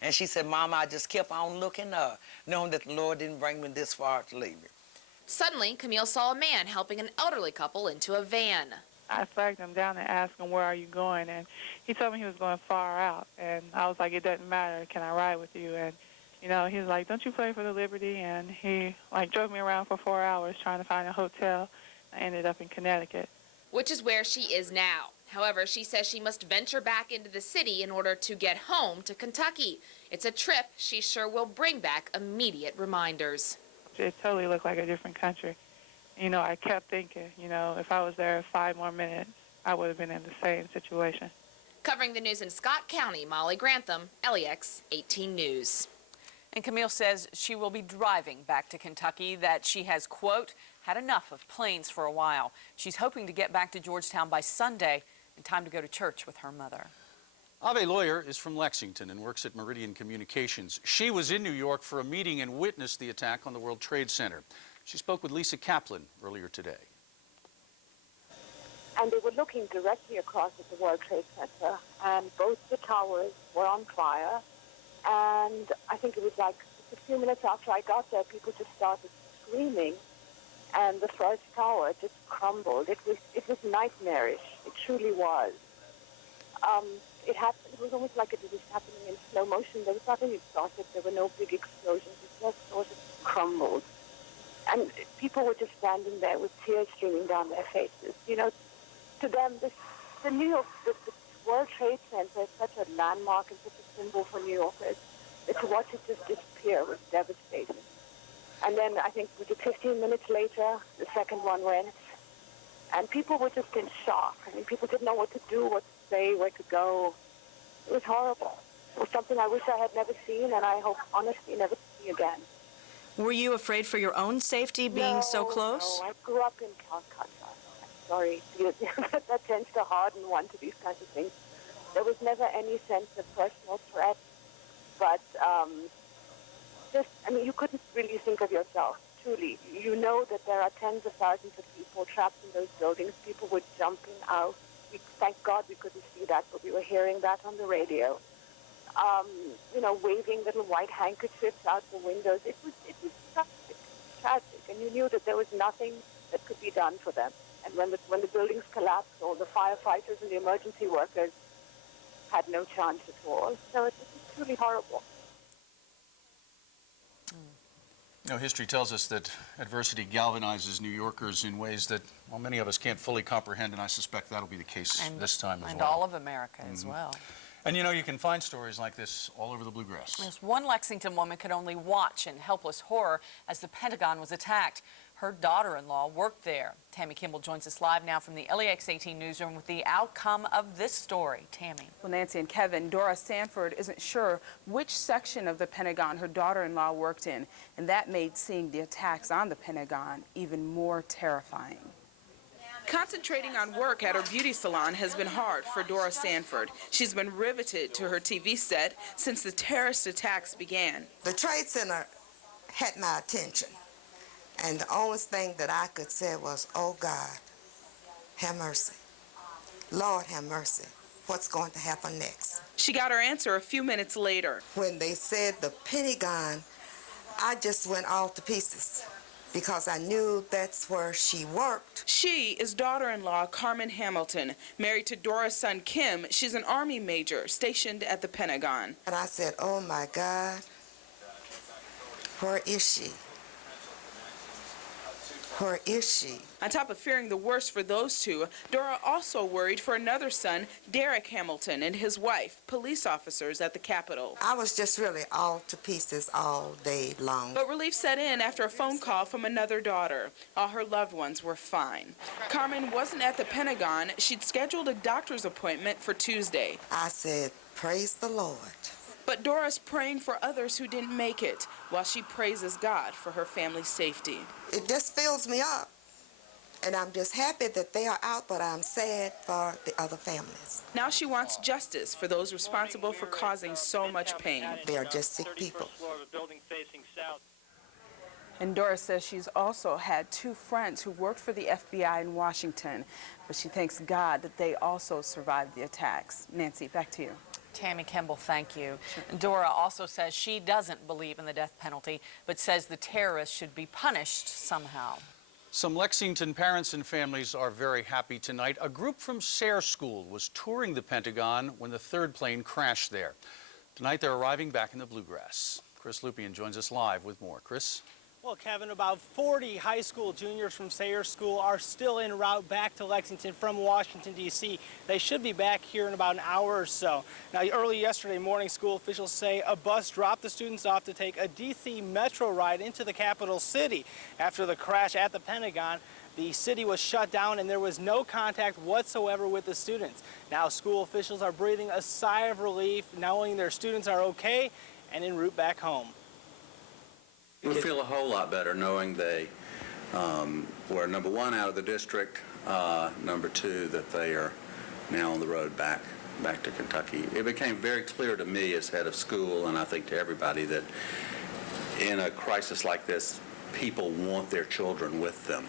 And she said, Mama, I just kept on looking up, knowing that the Lord didn't bring me this far to leave me. Suddenly, Camille saw a man helping an elderly couple into a van. I flagged him down and asked him, where are you going? And he told me he was going far out. And I was like, it doesn't matter. Can I ride with you? And, he was like, don't you play for the Liberty? And he, drove me around for 4 hours trying to find a hotel. I ended up in Connecticut. Which is where she is now. However, she says she must venture back into the city in order to get home to Kentucky. It's a trip she's sure will bring back immediate reminders. It totally looked like a different country. I kept thinking, if I was there 5 more minutes, I would have been in the same situation. Covering the news in Scott County, Molly Grantham, LEX 18 News. And Camille says she will be driving back to Kentucky, that she has, quote, had enough of planes for a while. She's hoping to get back to Georgetown by Sunday in time to go to church with her mother. Ave Lawyer is from Lexington and works at Meridian Communications. She was in New York for a meeting and witnessed the attack on the World Trade Center. She spoke with Lisa Kaplan earlier today. And they were looking directly across at the World Trade Center, and both the towers were on fire. And I think it was like a few minutes after I got there, people just started screaming, and the first tower just crumbled. It was nightmarish. It truly was. It happened. It was almost like it was happening in slow motion. There was nothing explosive. There were no big explosions. It just sort of crumbled. And people were just standing there with tears streaming down their faces. To them, the World Trade Center is such a landmark and such a symbol for New Yorkers. To watch it just disappear was devastating. And then I think 15 minutes later, the second one went, and people were just in shock. People didn't know what to do, what to say, where to go. It was horrible. It was something I wish I had never seen, and I hope, honestly, never to see again. Were you afraid for your own safety being so close? No, I grew up in Calcutta. I'm sorry. That tends to harden one to these kinds of things. There was never any sense of personal threat, but you couldn't really think of yourself, truly. You know that there are tens of thousands of people trapped in those buildings. People were jumping out. Thank God we couldn't see that, but we were hearing that on the radio. Waving little white handkerchiefs out the windows. It was tragic, and you knew that there was nothing that could be done for them. And when the buildings collapsed, all the firefighters and the emergency workers had no chance at all. So it was truly horrible. History tells us that adversity galvanizes New Yorkers in ways that, many of us can't fully comprehend, and I suspect that'll be the case this time as well. And all of America as well. And you can find stories like this all over the bluegrass. Yes, one Lexington woman could only watch in helpless horror as the Pentagon was attacked. Her daughter-in-law worked there. Tami Kimball joins us live now from the LEX-18 newsroom with the outcome of this story. Tami. Well, Nancy and Kevin, Dora Sanford isn't sure which section of the Pentagon her daughter-in-law worked in, and that made seeing the attacks on the Pentagon even more terrifying. Concentrating on work at her beauty salon has been hard for Dora Sanford. She's been riveted to her TV set since the terrorist attacks began. The Trade Center had my attention. And the only thing that I could say was, oh God, have mercy. Lord, have mercy. What's going to happen next? She got her answer a few minutes later. When they said the Pentagon, I just went all to pieces because I knew that's where she worked. She is daughter-in-law Carmen Hamilton. Married to Dora's son Kim, she's an Army major stationed at the Pentagon. And I said, oh my God, where is she? Where is she? On top of fearing the worst for those two, Dora also worried for another son, Derek Hamilton, and his wife, police officers at the Capitol. I was just really all to pieces all day long. But relief set in after a phone call from another daughter. All her loved ones were fine. Carmen wasn't at the Pentagon. She'd scheduled a doctor's appointment for Tuesday. I said, praise the Lord. But Dora's praying for others who didn't make it, while she praises God for her family's safety. It just fills me up. And I'm just happy that they are out, but I'm sad for the other families. Now she wants justice for those responsible for causing so much pain. They are just sick people. And Dora says she's also had two friends who worked for the FBI in Washington, but she thanks God that they also survived the attacks. Nancy, back to you. Tami Kimball, thank you. Sure. Dora also says she doesn't believe in the death penalty, but says the terrorists should be punished somehow. Some Lexington parents and families are very happy tonight. A group from Sayre School was touring the Pentagon when the third plane crashed there. Tonight they're arriving back in the Bluegrass. Chris Lupien joins us live with more. Chris? Well, Kevin, about 40 high school juniors from Sayre School are still en route back to Lexington from Washington, D.C. They should be back here in about an hour or so. Now, early yesterday morning, school officials say a bus dropped the students off to take a D.C. Metro ride into the capital city. After the crash at the Pentagon, the city was shut down and there was no contact whatsoever with the students. Now, school officials are breathing a sigh of relief, knowing their students are okay and en route back home. We feel a whole lot better knowing they were, number one, out of the district, number two, that they are now on the road back to Kentucky. It became very clear to me as head of school, and I think to everybody, that in a crisis like this, people want their children with them.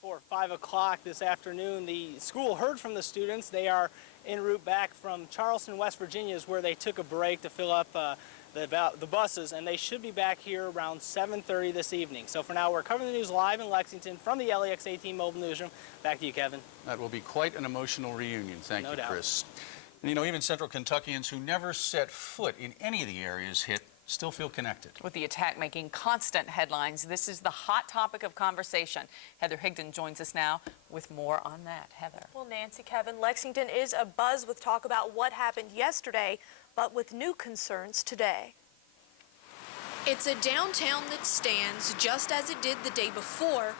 4 or 5 o'clock this afternoon, the school heard from the students. They are en route back from Charleston, West Virginia, is where they took a break to fill up the buses, and they should be back here around 7:30 this evening. So for now, we're covering the news live in Lexington from the LEX-18 mobile newsroom. Back to you, Kevin. That will be quite an emotional reunion. Thank you, doubt. Chris. And, you know, even Central Kentuckians who never set foot in any of the areas hit still feel connected. With the attack making constant headlines, this is the hot topic of conversation. Heather Higdon joins us now with more on that. Heather. Well, Nancy, Kevin, Lexington is abuzz with talk about what happened yesterday, but with new concerns today. It's a downtown that stands just as it did the day before,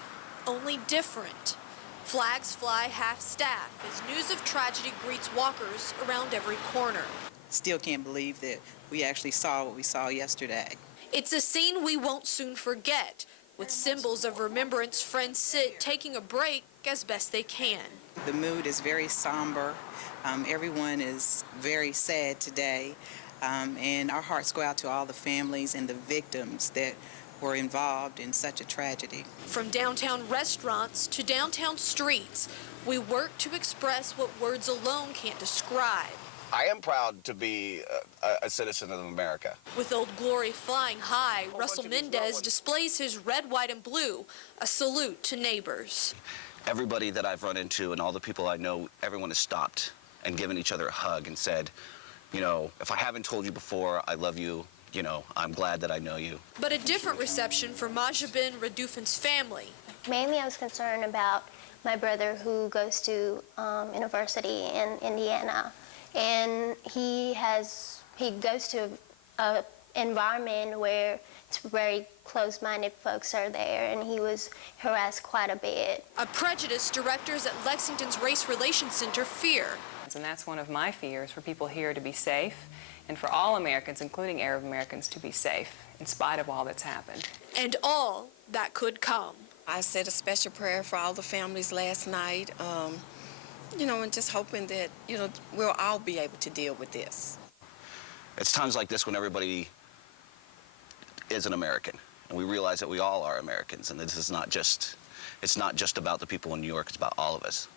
only different. Flags fly half-staff as news of tragedy greets walkers around every corner. Still can't believe that we actually saw what we saw yesterday. It's a scene we won't soon forget. With symbols of remembrance, friends sit taking a break as best they can. The mood is very somber. Everyone is very sad today, and our hearts go out to all the families and the victims that were involved in such a tragedy. From downtown restaurants to downtown streets, we work to express what words alone can't describe. I am proud to be a citizen of America. With Old Glory flying high, Russell Mendez displays his red, white, and blue, a salute to neighbors. Everybody that I've run into and all the people I know, everyone has stopped and given each other a hug and said, you know, if I haven't told you before, I love you, you know, I'm glad that I know you. But a different reception for Majabin Radufen's family. Mainly I was concerned about my brother who goes to university in Indiana. And he goes to an environment where it's very closed-minded folks are there, and he was harassed quite a bit. A prejudice directors at Lexington's Race Relations Center fear. And that's one of my fears, for people here to be safe, and for all Americans, including Arab Americans, to be safe in spite of all that's happened. And all that could come. I said a special prayer for all the families last night, you know, and just hoping that, you know, we'll all be able to deal with this. It's times like this when everybody is an American, and we realize that we all are Americans, and this is not just, it's not just about the people in New York, it's about all of us.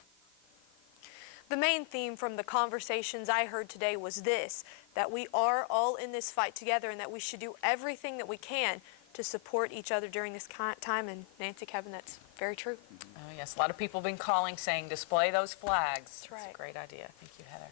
The main theme from the conversations I heard today was this, that we are all in this fight together and that we should do everything that we can to support each other during this time. And Nancy, Kevin, that's very true. Oh, yes, a lot of people have been calling saying display those flags. That's right. It's a great idea. Thank you, Heather.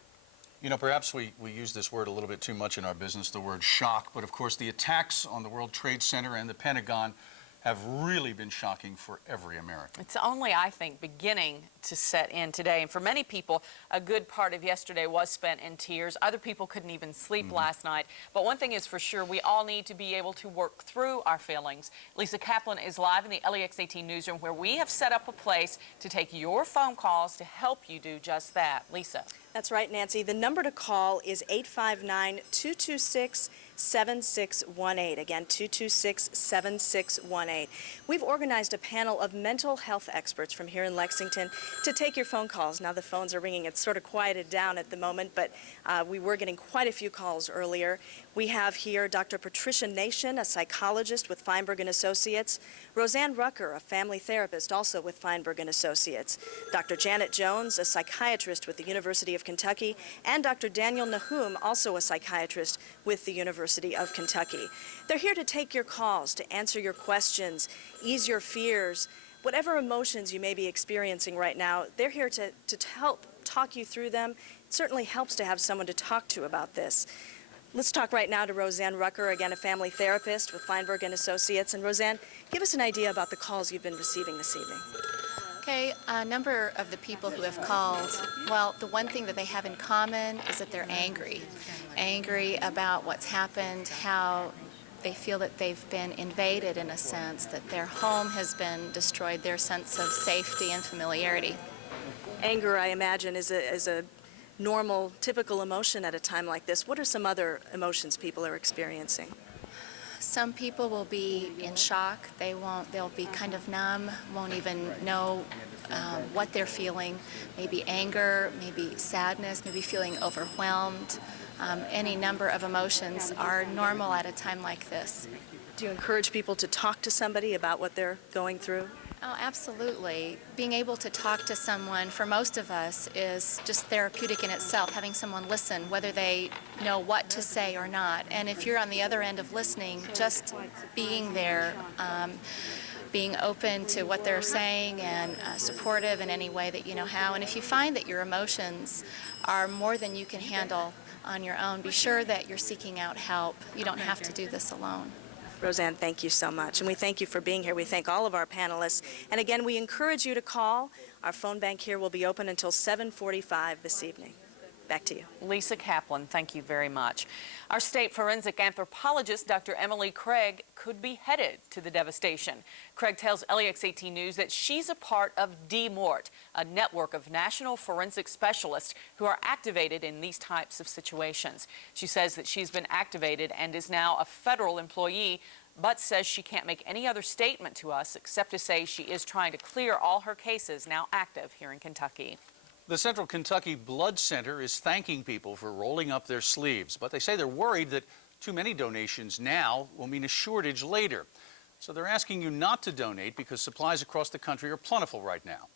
You know, perhaps we use this word a little bit too much in our business, the word shock, but of course the attacks on the World Trade Center and the Pentagon have really been shocking for every American. It's only, I think, beginning to set in today. And for many people, a good part of yesterday was spent in tears. Other people couldn't even sleep last night. But one thing is for sure, we all need to be able to work through our feelings. Lisa Kaplan is live in the LEX-18 newsroom, where we have set up a place to take your phone calls to help you do just that. Lisa. That's right, Nancy. The number to call is 859-226-7618. Again, 226-7618. We've organized a panel of mental health experts from here in Lexington to take your phone calls. Now the phones are ringing. It's sort of quieted down at the moment, but we were getting quite a few calls earlier. We have here Dr. Patricia Nation, a psychologist with Feinberg & Associates, Roseanne Rucker, a family therapist also with Feinberg & Associates, Dr. Janet Jones, a psychiatrist with the University of Kentucky, and Dr. Daniel Nahum, also a psychiatrist with the University of Kentucky. They're here to take your calls, to answer your questions, ease your fears, whatever emotions you may be experiencing right now. They're here to help talk you through them. It certainly helps to have someone to talk to about this. Let's talk right now to Roseanne Rucker, again a family therapist with Feinberg & Associates. And Roseanne, give us an idea about the calls you've been receiving this evening. Okay, a number of the people who have called, well, the one thing that they have in common is that they're angry. Angry about what's happened, how they feel that they've been invaded in a sense, that their home has been destroyed, their sense of safety and familiarity. Anger, I imagine, is a normal, typical emotion at a time like this. What are some other emotions people are experiencing? Some people will be in shock. They'll be kind of numb, won't even know what they're feeling. Maybe anger, maybe sadness, maybe feeling overwhelmed. Any number of emotions are normal at a time like this. Do you encourage people to talk to somebody about what they're going through? Oh, absolutely. Being able to talk to someone, for most of us, is just therapeutic in itself, having someone listen, whether they know what to say or not. And if you're on the other end of listening, just being there, being open to what they're saying and supportive in any way that you know how. And if you find that your emotions are more than you can handle on your own, be sure that you're seeking out help. You don't have to do this alone. Roseanne, thank you so much. And we thank you for being here. We thank all of our panelists. And again, we encourage you to call. Our phone bank here will be open until 7:45 this evening. Back to you. Lisa Kaplan, thank you very much. Our state forensic anthropologist, Dr. Emily Craig, could be headed to the devastation. Craig tells LEX-18 News that she's a part of DMORT, a network of national forensic specialists who are activated in these types of situations. She says that she's been activated and is now a federal employee, but says she can't make any other statement to us except to say she is trying to clear all her cases now active here in Kentucky. The Central Kentucky Blood Center is thanking people for rolling up their sleeves, but they say they're worried that too many donations now will mean a shortage later. So they're asking you not to donate because supplies across the country are plentiful right now.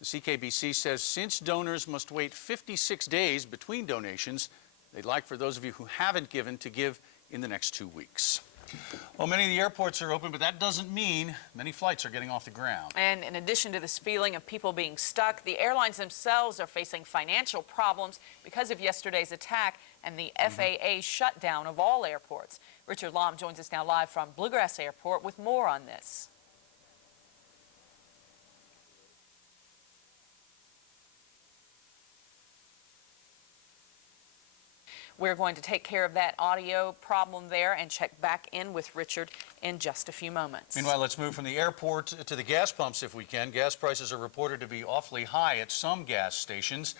The CKBC says since donors must wait 56 days between donations, they'd like for those of you who haven't given to give in the next 2 weeks. Well, many of the airports are open, but that doesn't mean many flights are getting off the ground. And in addition to this feeling of people being stuck, the airlines themselves are facing financial problems because of yesterday's attack and the FAA shutdown of all airports. Richard Lom joins us now live from Bluegrass Airport with more on this. We're going to take care of that audio problem there and check back in with Richard in just a few moments. Meanwhile, let's move from the airport to the gas pumps if we can. Gas prices are reported to be awfully high at some gas stations.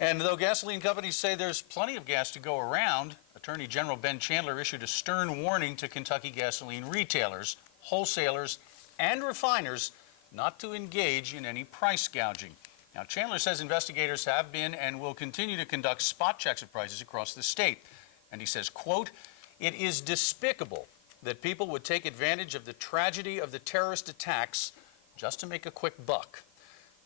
And though gasoline companies say there's plenty of gas to go around, Attorney General Ben Chandler issued a stern warning to Kentucky gasoline retailers, wholesalers, and refiners not to engage in any price gouging. Now, Chandler says investigators have been and will continue to conduct spot checks of prices across the state. And he says, quote, "It is despicable that people would take advantage of the tragedy of the terrorist attacks just to make a quick buck."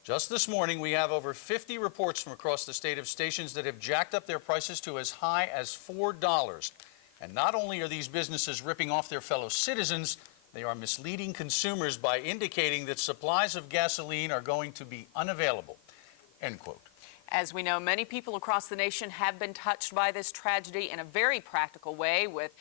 Just this morning, we have over 50 reports from across the state of stations that have jacked up their prices to as high as $4. And not only are these businesses ripping off their fellow citizens, they are misleading consumers by indicating that supplies of gasoline are going to be unavailable, end quote. As we know, many people across the nation have been touched by this tragedy in a very practical way, with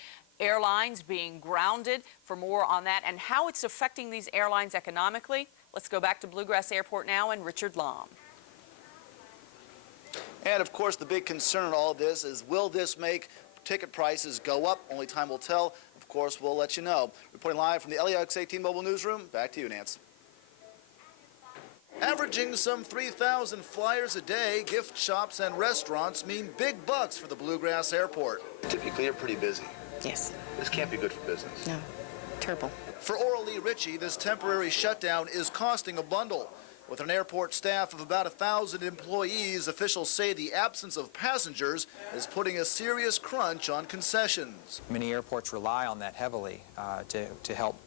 airlines being grounded. For more on that and how it's affecting these airlines economically, let's go back to Bluegrass Airport now and Richard Lom. And of course, the big concern in all of this is, will this make ticket prices go up? Only time will tell. Of course, we'll let you know. Reporting live from the LEX-18 Mobile Newsroom, back to you, Nance. Averaging some 3,000 flyers a day, gift shops and restaurants mean big bucks for the Bluegrass Airport. Typically, you're pretty busy. Yes. This can't be good for business. No. Terrible. For Oralee Ritchie, this temporary shutdown is costing a bundle. With an airport staff of about 1,000 employees, officials say the absence of passengers is putting a serious crunch on concessions. Many airports rely on that heavily to help,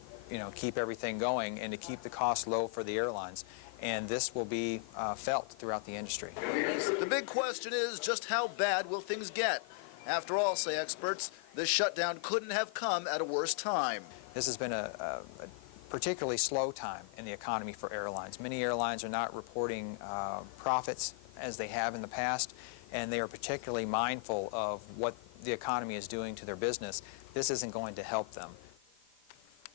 keep everything going and to keep the cost low for the airlines. And this will be felt throughout the industry. The big question is, just how bad will things get? After all, say experts, this shutdown couldn't have come at a worse time. This has been a particularly slow time in the economy for airlines. Many airlines are not reporting profits as they have in the past, and they are particularly mindful of what the economy is doing to their business. This isn't going to help them.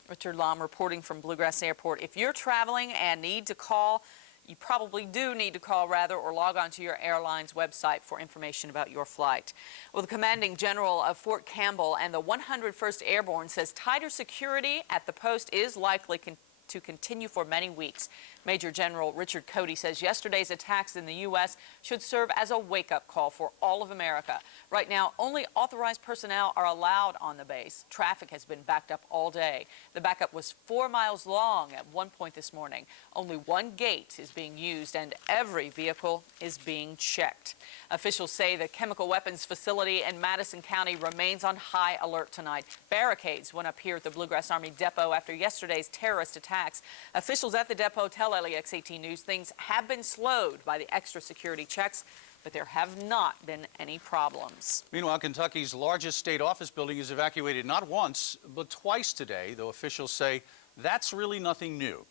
Richard Lom reporting from Bluegrass Airport. If you're traveling and need to call, you probably do need to call, rather, or log on to your airline's website for information about your flight. Well, the commanding general of Fort Campbell and the 101st Airborne says tighter security at the post is likely to continue for many weeks. Major General Richard Cody says yesterday's attacks in the U.S. should serve as a wake-up call for all of America. Right now, only authorized personnel are allowed on the base. Traffic has been backed up all day. The backup was 4 miles long at one point this morning. Only one gate is being used, and every vehicle is being checked. Officials say the chemical weapons facility in Madison County remains on high alert tonight. Barricades went up here at the Bluegrass Army Depot after yesterday's terrorist attacks. Officials at the depot tell LEX-18 News things have been slowed by the extra security checks, but there have not been any problems. Meanwhile, Kentucky's largest state office building is evacuated not once, but twice today, though officials say that's really nothing new.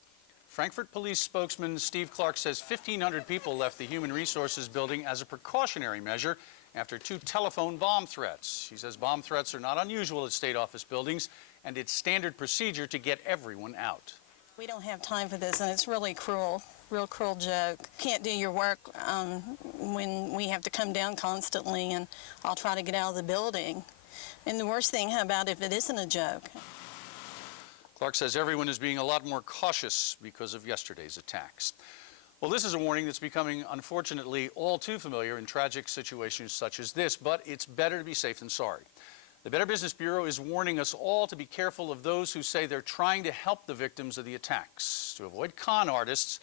Frankfort Police spokesman Steve Clark says 1,500 people left the Human Resources building as a precautionary measure after 2 telephone bomb threats. He says bomb threats are not unusual at state office buildings, and it's standard procedure to get everyone out. We don't have time for this, and it's really cruel, real cruel joke. Can't do your work when we have to come down constantly, and I'll try to get out of the building. And the worst thing, how about if it isn't a joke? Clark says everyone is being a lot more cautious because of yesterday's attacks. Well, this is a warning that's becoming, unfortunately, all too familiar in tragic situations such as this, but it's better to be safe than sorry. The Better Business Bureau is warning us all to be careful of those who say they're trying to help the victims of the attacks. To avoid con artists,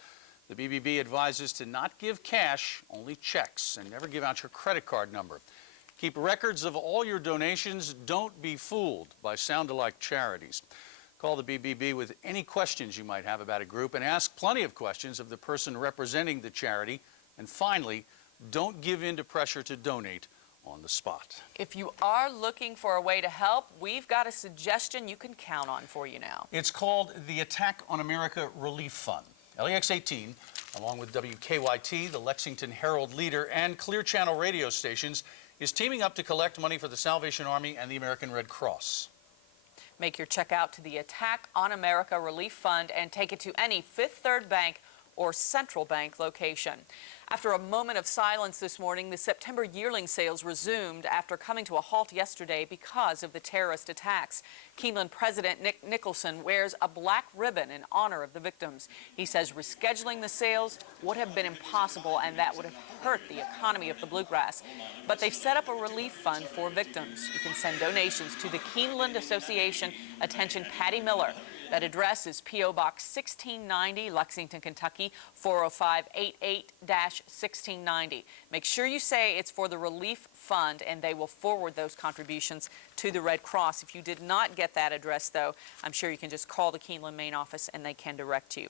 the BBB advises to not give cash, only checks, and never give out your credit card number. Keep records of all your donations. Don't be fooled by sound-alike charities. Call the BBB with any questions you might have about a group, and ask plenty of questions of the person representing the charity. And finally, don't give in to pressure to donate on the spot. If you are looking for a way to help, we've got a suggestion you can count on for you now. It's called the Attack on America Relief Fund. LEX-18, along with WKYT, the Lexington Herald Leader, and Clear Channel radio stations, is teaming up to collect money for the Salvation Army and the American Red Cross. Make your check out to the Attack on America Relief Fund and take it to any Fifth Third Bank or Central Bank location. After a moment of silence this morning, the September yearling sales resumed after coming to a halt yesterday because of the terrorist attacks. Keeneland President Nick Nicholson wears a black ribbon in honor of the victims. He says rescheduling the sales would have been impossible, and that would have hurt the economy of the Bluegrass. But they've set up a relief fund for victims. You can send donations to the Keeneland Association. Attention, Patty Miller. That address is P.O. Box 1690, Lexington, Kentucky, 40588-1690. Make sure you say it's for the Relief Fund, and they will forward those contributions to the Red Cross. If you did not get that address, though, I'm sure you can just call the Keeneland main office, and they can direct you.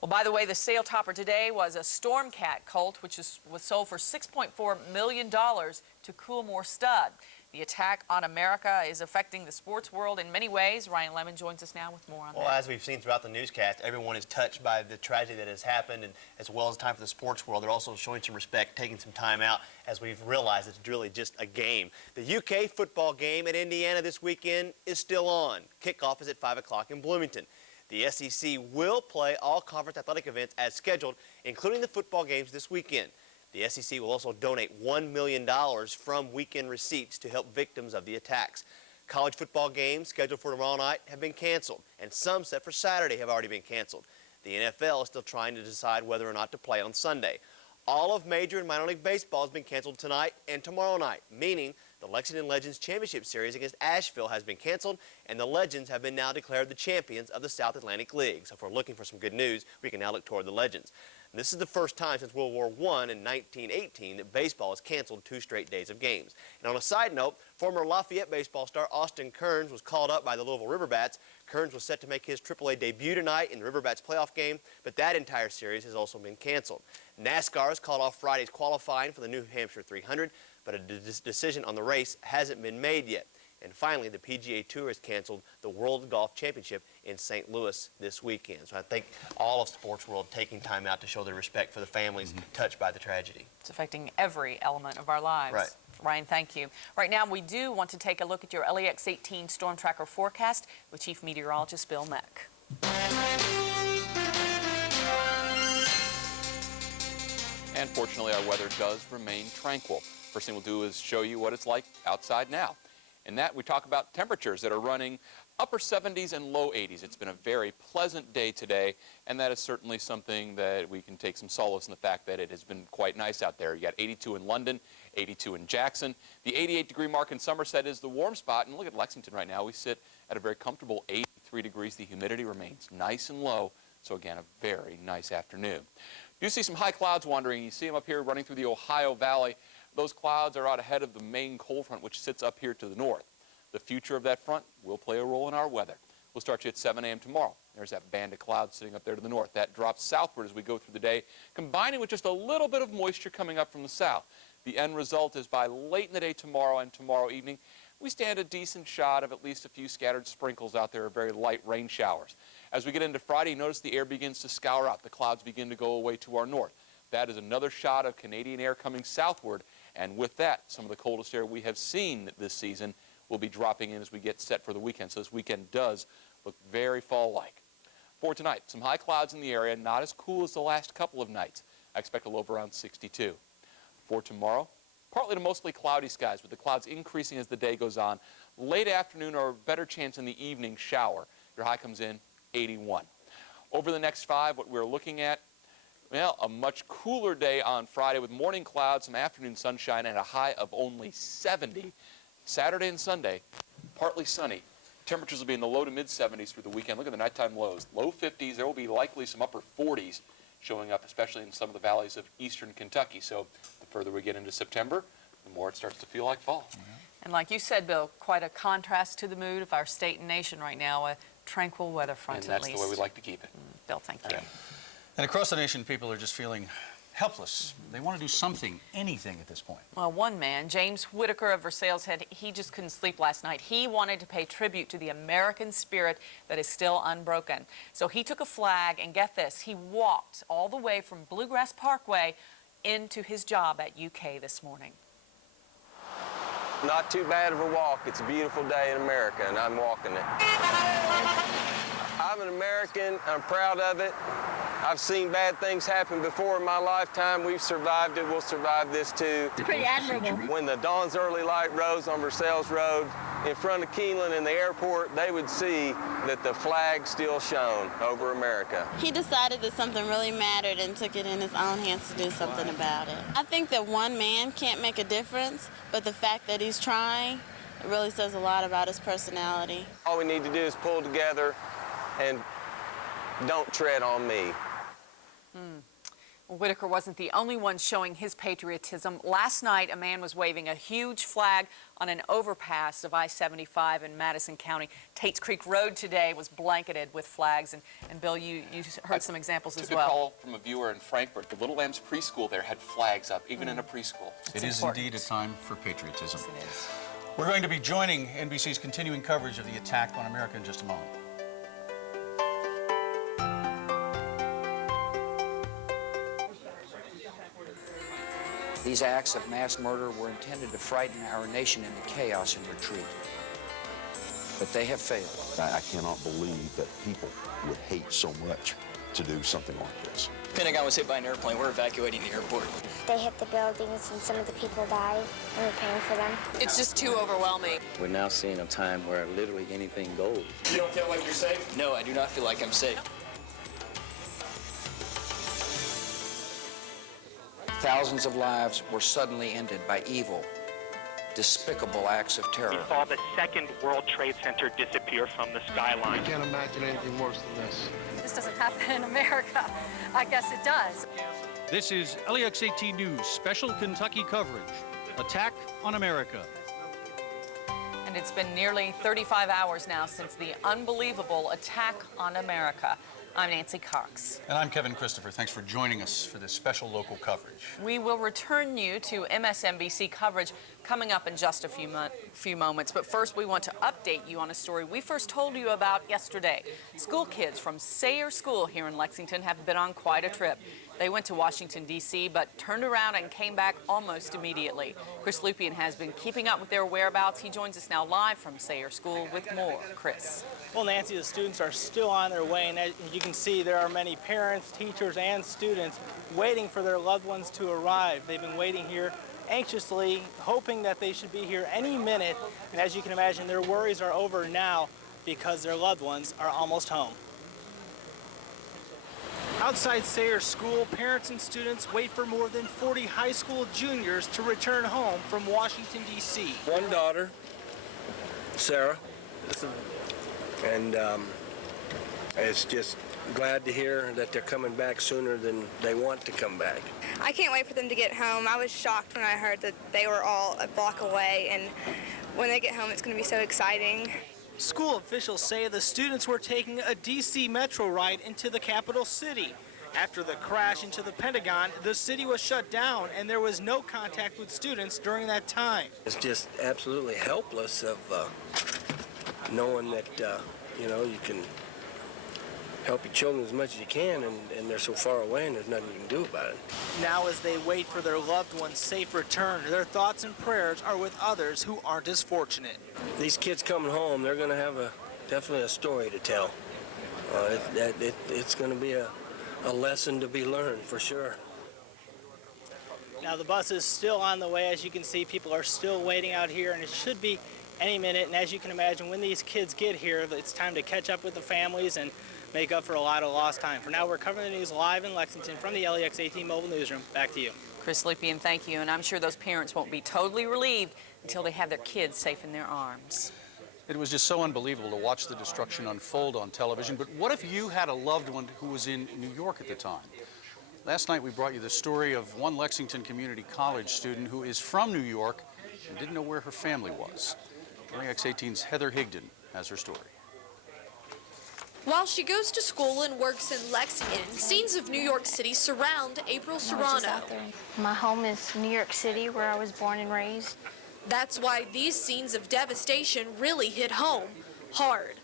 Well, by the way, the sale topper today was a Stormcat Colt, which was sold for $6.4 million to Coolmore Stud. The attack on America is affecting the sports world in many ways. Ryan Lemon joins us now with more on that. Well, as we've seen throughout the newscast, everyone is touched by the tragedy that has happened, and as well as time for the sports world, they're also showing some respect, taking some time out, as we've realized it's really just a game. The UK football game at Indiana this weekend is still on. Kickoff is at 5 o'clock in Bloomington. The SEC will play all conference athletic events as scheduled, including the football games this weekend. The SEC will also donate $1 million from weekend receipts to help victims of the attacks. College football games scheduled for tomorrow night have been canceled, and some set for Saturday have already been canceled. The NFL is still trying to decide whether or not to play on Sunday. All of Major and Minor League Baseball has been canceled tonight and tomorrow night, meaning the Lexington Legends Championship Series against Asheville has been canceled, and the Legends have been now declared the champions of the South Atlantic League. So if we're looking for some good news, we can now look toward the Legends. This is the first time since World War I in 1918 that baseball has canceled 2 straight days of games. And on a side note, former Lafayette baseball star Austin Kearns was called up by the Louisville Riverbats. Kearns was set to make his AAA debut tonight in the Riverbats playoff game, but that entire series has also been canceled. NASCAR has called off Friday's qualifying for the New Hampshire 300, but a decision on the race hasn't been made yet. And finally, the PGA Tour has canceled the World Golf Championship in St. Louis this weekend. So I think all of the sports world taking time out to show their respect for the families touched by the tragedy. It's affecting every element of our lives. Right. Ryan, thank you. Right now, we do want to take a look at your LEX-18 Storm Tracker forecast with Chief Meteorologist Bill Meck. And fortunately, our weather does remain tranquil. First thing we'll do is show you what it's like outside now. In that, we talk about temperatures that are running upper 70s and low 80s. It's been a very pleasant day today, and that is certainly something that we can take some solace in the fact that it has been quite nice out there. You got 82 in London, 82 in Jackson. The 88-degree mark in Somerset is the warm spot, and look at Lexington right now. We sit at a very comfortable 83 degrees. The humidity remains nice and low, so again, a very nice afternoon. You see some high clouds wandering. You see them up here running through the Ohio Valley. Those clouds are out ahead of the main cold front, which sits up here to the north. The future of that front will play a role in our weather. We'll start you at 7 a.m. tomorrow. There's that band of clouds sitting up there to the north. That drops southward as we go through the day, combining with just a little bit of moisture coming up from the south. The end result is by late in the day tomorrow and tomorrow evening, we stand a decent shot of at least a few scattered sprinkles out there, very light rain showers. As we get into Friday, notice the air begins to scour out. The clouds begin to go away to our north. That is another shot of Canadian air coming southward. And with that, some of the coldest air we have seen this season will be dropping in as we get set for the weekend. So this weekend does look very fall-like. For tonight, some high clouds in the area, not as cool as the last couple of nights. I expect a low of around 62. For tomorrow, partly to mostly cloudy skies, with the clouds increasing as the day goes on. Late afternoon or a better chance in the evening shower. Your high comes in 81. Over the next 5, what we're looking at, well, a much cooler day on Friday with morning clouds, some afternoon sunshine, and a high of only 70. Saturday and Sunday, partly sunny. Temperatures will be in the low to mid-70s through the weekend. Look at the nighttime lows. Low 50s. There will be likely some upper 40s showing up, especially in some of the valleys of eastern Kentucky. So the further we get into September, the more it starts to feel like fall. And like you said, Bill, quite a contrast to the mood of our state and nation right now, a tranquil weather front and at least. And that's the way we like to keep it. Bill, thank you. And across the nation, people are just feeling helpless. They want to do something, anything at this point. Well, one man, James Whitaker of Versailles, said he just couldn't sleep last night. He wanted to pay tribute to the American spirit that is still unbroken. So he took a flag, and get this, he walked all the way from Bluegrass Parkway into his job at UK this morning. Not too bad of a walk. It's a beautiful day in America, and I'm walking it. I'm an American. I'm proud of it. I've seen bad things happen before in my lifetime. We've survived it. We'll survive this too. It's pretty admirable. When the dawn's early light rose on Versailles Road in front of Keeneland in the airport, they would see that the flag still shone over America. He decided that something really mattered and took it in his own hands to do something about it. I think that one man can't make a difference, but the fact that he's trying, it really says a lot about his personality. All we need to do is pull together and don't tread on me. Well, Whitaker wasn't the only one showing his patriotism. Last night, a man was waving a huge flag on an overpass of I-75 in Madison County. Tate's Creek Road today was blanketed with flags. And Bill, you heard some examples as well. I took a call from a viewer in Frankfurt. The Little Lambs preschool there had flags up, even in a preschool. It is indeed a time for patriotism. Yes, it is. We're going to be joining NBC's continuing coverage of the attack on America in just a moment. These acts of mass murder were intended to frighten our nation into chaos and retreat. But they have failed. I cannot believe that people would hate so much to do something like this. Pentagon was hit by an airplane. We're evacuating the airport. They hit the buildings and some of the people died, and we're praying for them. It's just too overwhelming. We're now seeing a time where literally anything goes. You don't feel like you're safe? No, I do not feel like I'm safe. Thousands of lives were suddenly ended by evil, despicable acts of terror. We saw the second World Trade Center disappear from the skyline. I can't imagine anything worse than this. This doesn't happen in America. I guess it does. This is LEX-18 News special Kentucky coverage. Attack on America. And it's been nearly 35 hours now since the unbelievable attack on America. I'm Nancy Cox. And I'm Kevin Christopher. Thanks for joining us for this special local coverage. We will return you to MSNBC coverage coming up in just a few moments. But first, we want to update you on a story we first told you about yesterday. School kids from Sayre School here in Lexington have been on quite a trip. They went to Washington, D.C., but turned around and came back almost immediately. Chris Lupien has been keeping up with their whereabouts. He joins us now live from Sayre School with more. Chris. Well, Nancy, the students are still on their way, and as you can see, there are many parents, teachers, and students waiting for their loved ones to arrive. They've been waiting here anxiously, hoping that they should be here any minute, and as you can imagine, their worries are over now because their loved ones are almost home. Outside Sayre School, parents and students wait for more than 40 high school juniors to return home from Washington, D.C. One daughter, Sarah, and it's just glad to hear that they're coming back sooner than they want to come back. I can't wait for them to get home. I was shocked when I heard that they were all a block away, and when they get home, it's going to be so exciting. School officials say the students were taking a D.C. Metro ride into the capital city. After the crash into the Pentagon, the city was shut down and there was no contact with students during that time. It's just absolutely helpless of knowing that, you know, you can help your children as much as you can, and they're so far away and there's nothing you can do about it. Now as they wait for their loved one's safe return, their thoughts and prayers are with others who aren't as fortunate. These kids coming home, they're going to have definitely a story to tell. It's going to be a lesson to be learned for sure. Now the bus is still on the way. As you can see, people are still waiting out here, and it should be any minute. And as you can imagine, when these kids get here, it's time to catch up with the families and make up for a lot of lost time. For now, we're covering the news live in Lexington from the LEX-18 Mobile Newsroom. Back to you. Chris Lupien, thank you. And I'm sure those parents won't be totally relieved until they have their kids safe in their arms. It was just so unbelievable to watch the destruction unfold on television. But what if you had a loved one who was in New York at the time? Last night we brought you the story of one Lexington Community College student who is from New York and didn't know where her family was. LEX-18's Heather Higdon has her story. While she goes to school and works in Lexington, scenes of New York City surround April Serrano. My home is New York City, where I was born and raised. That's why these scenes of devastation really hit home hard.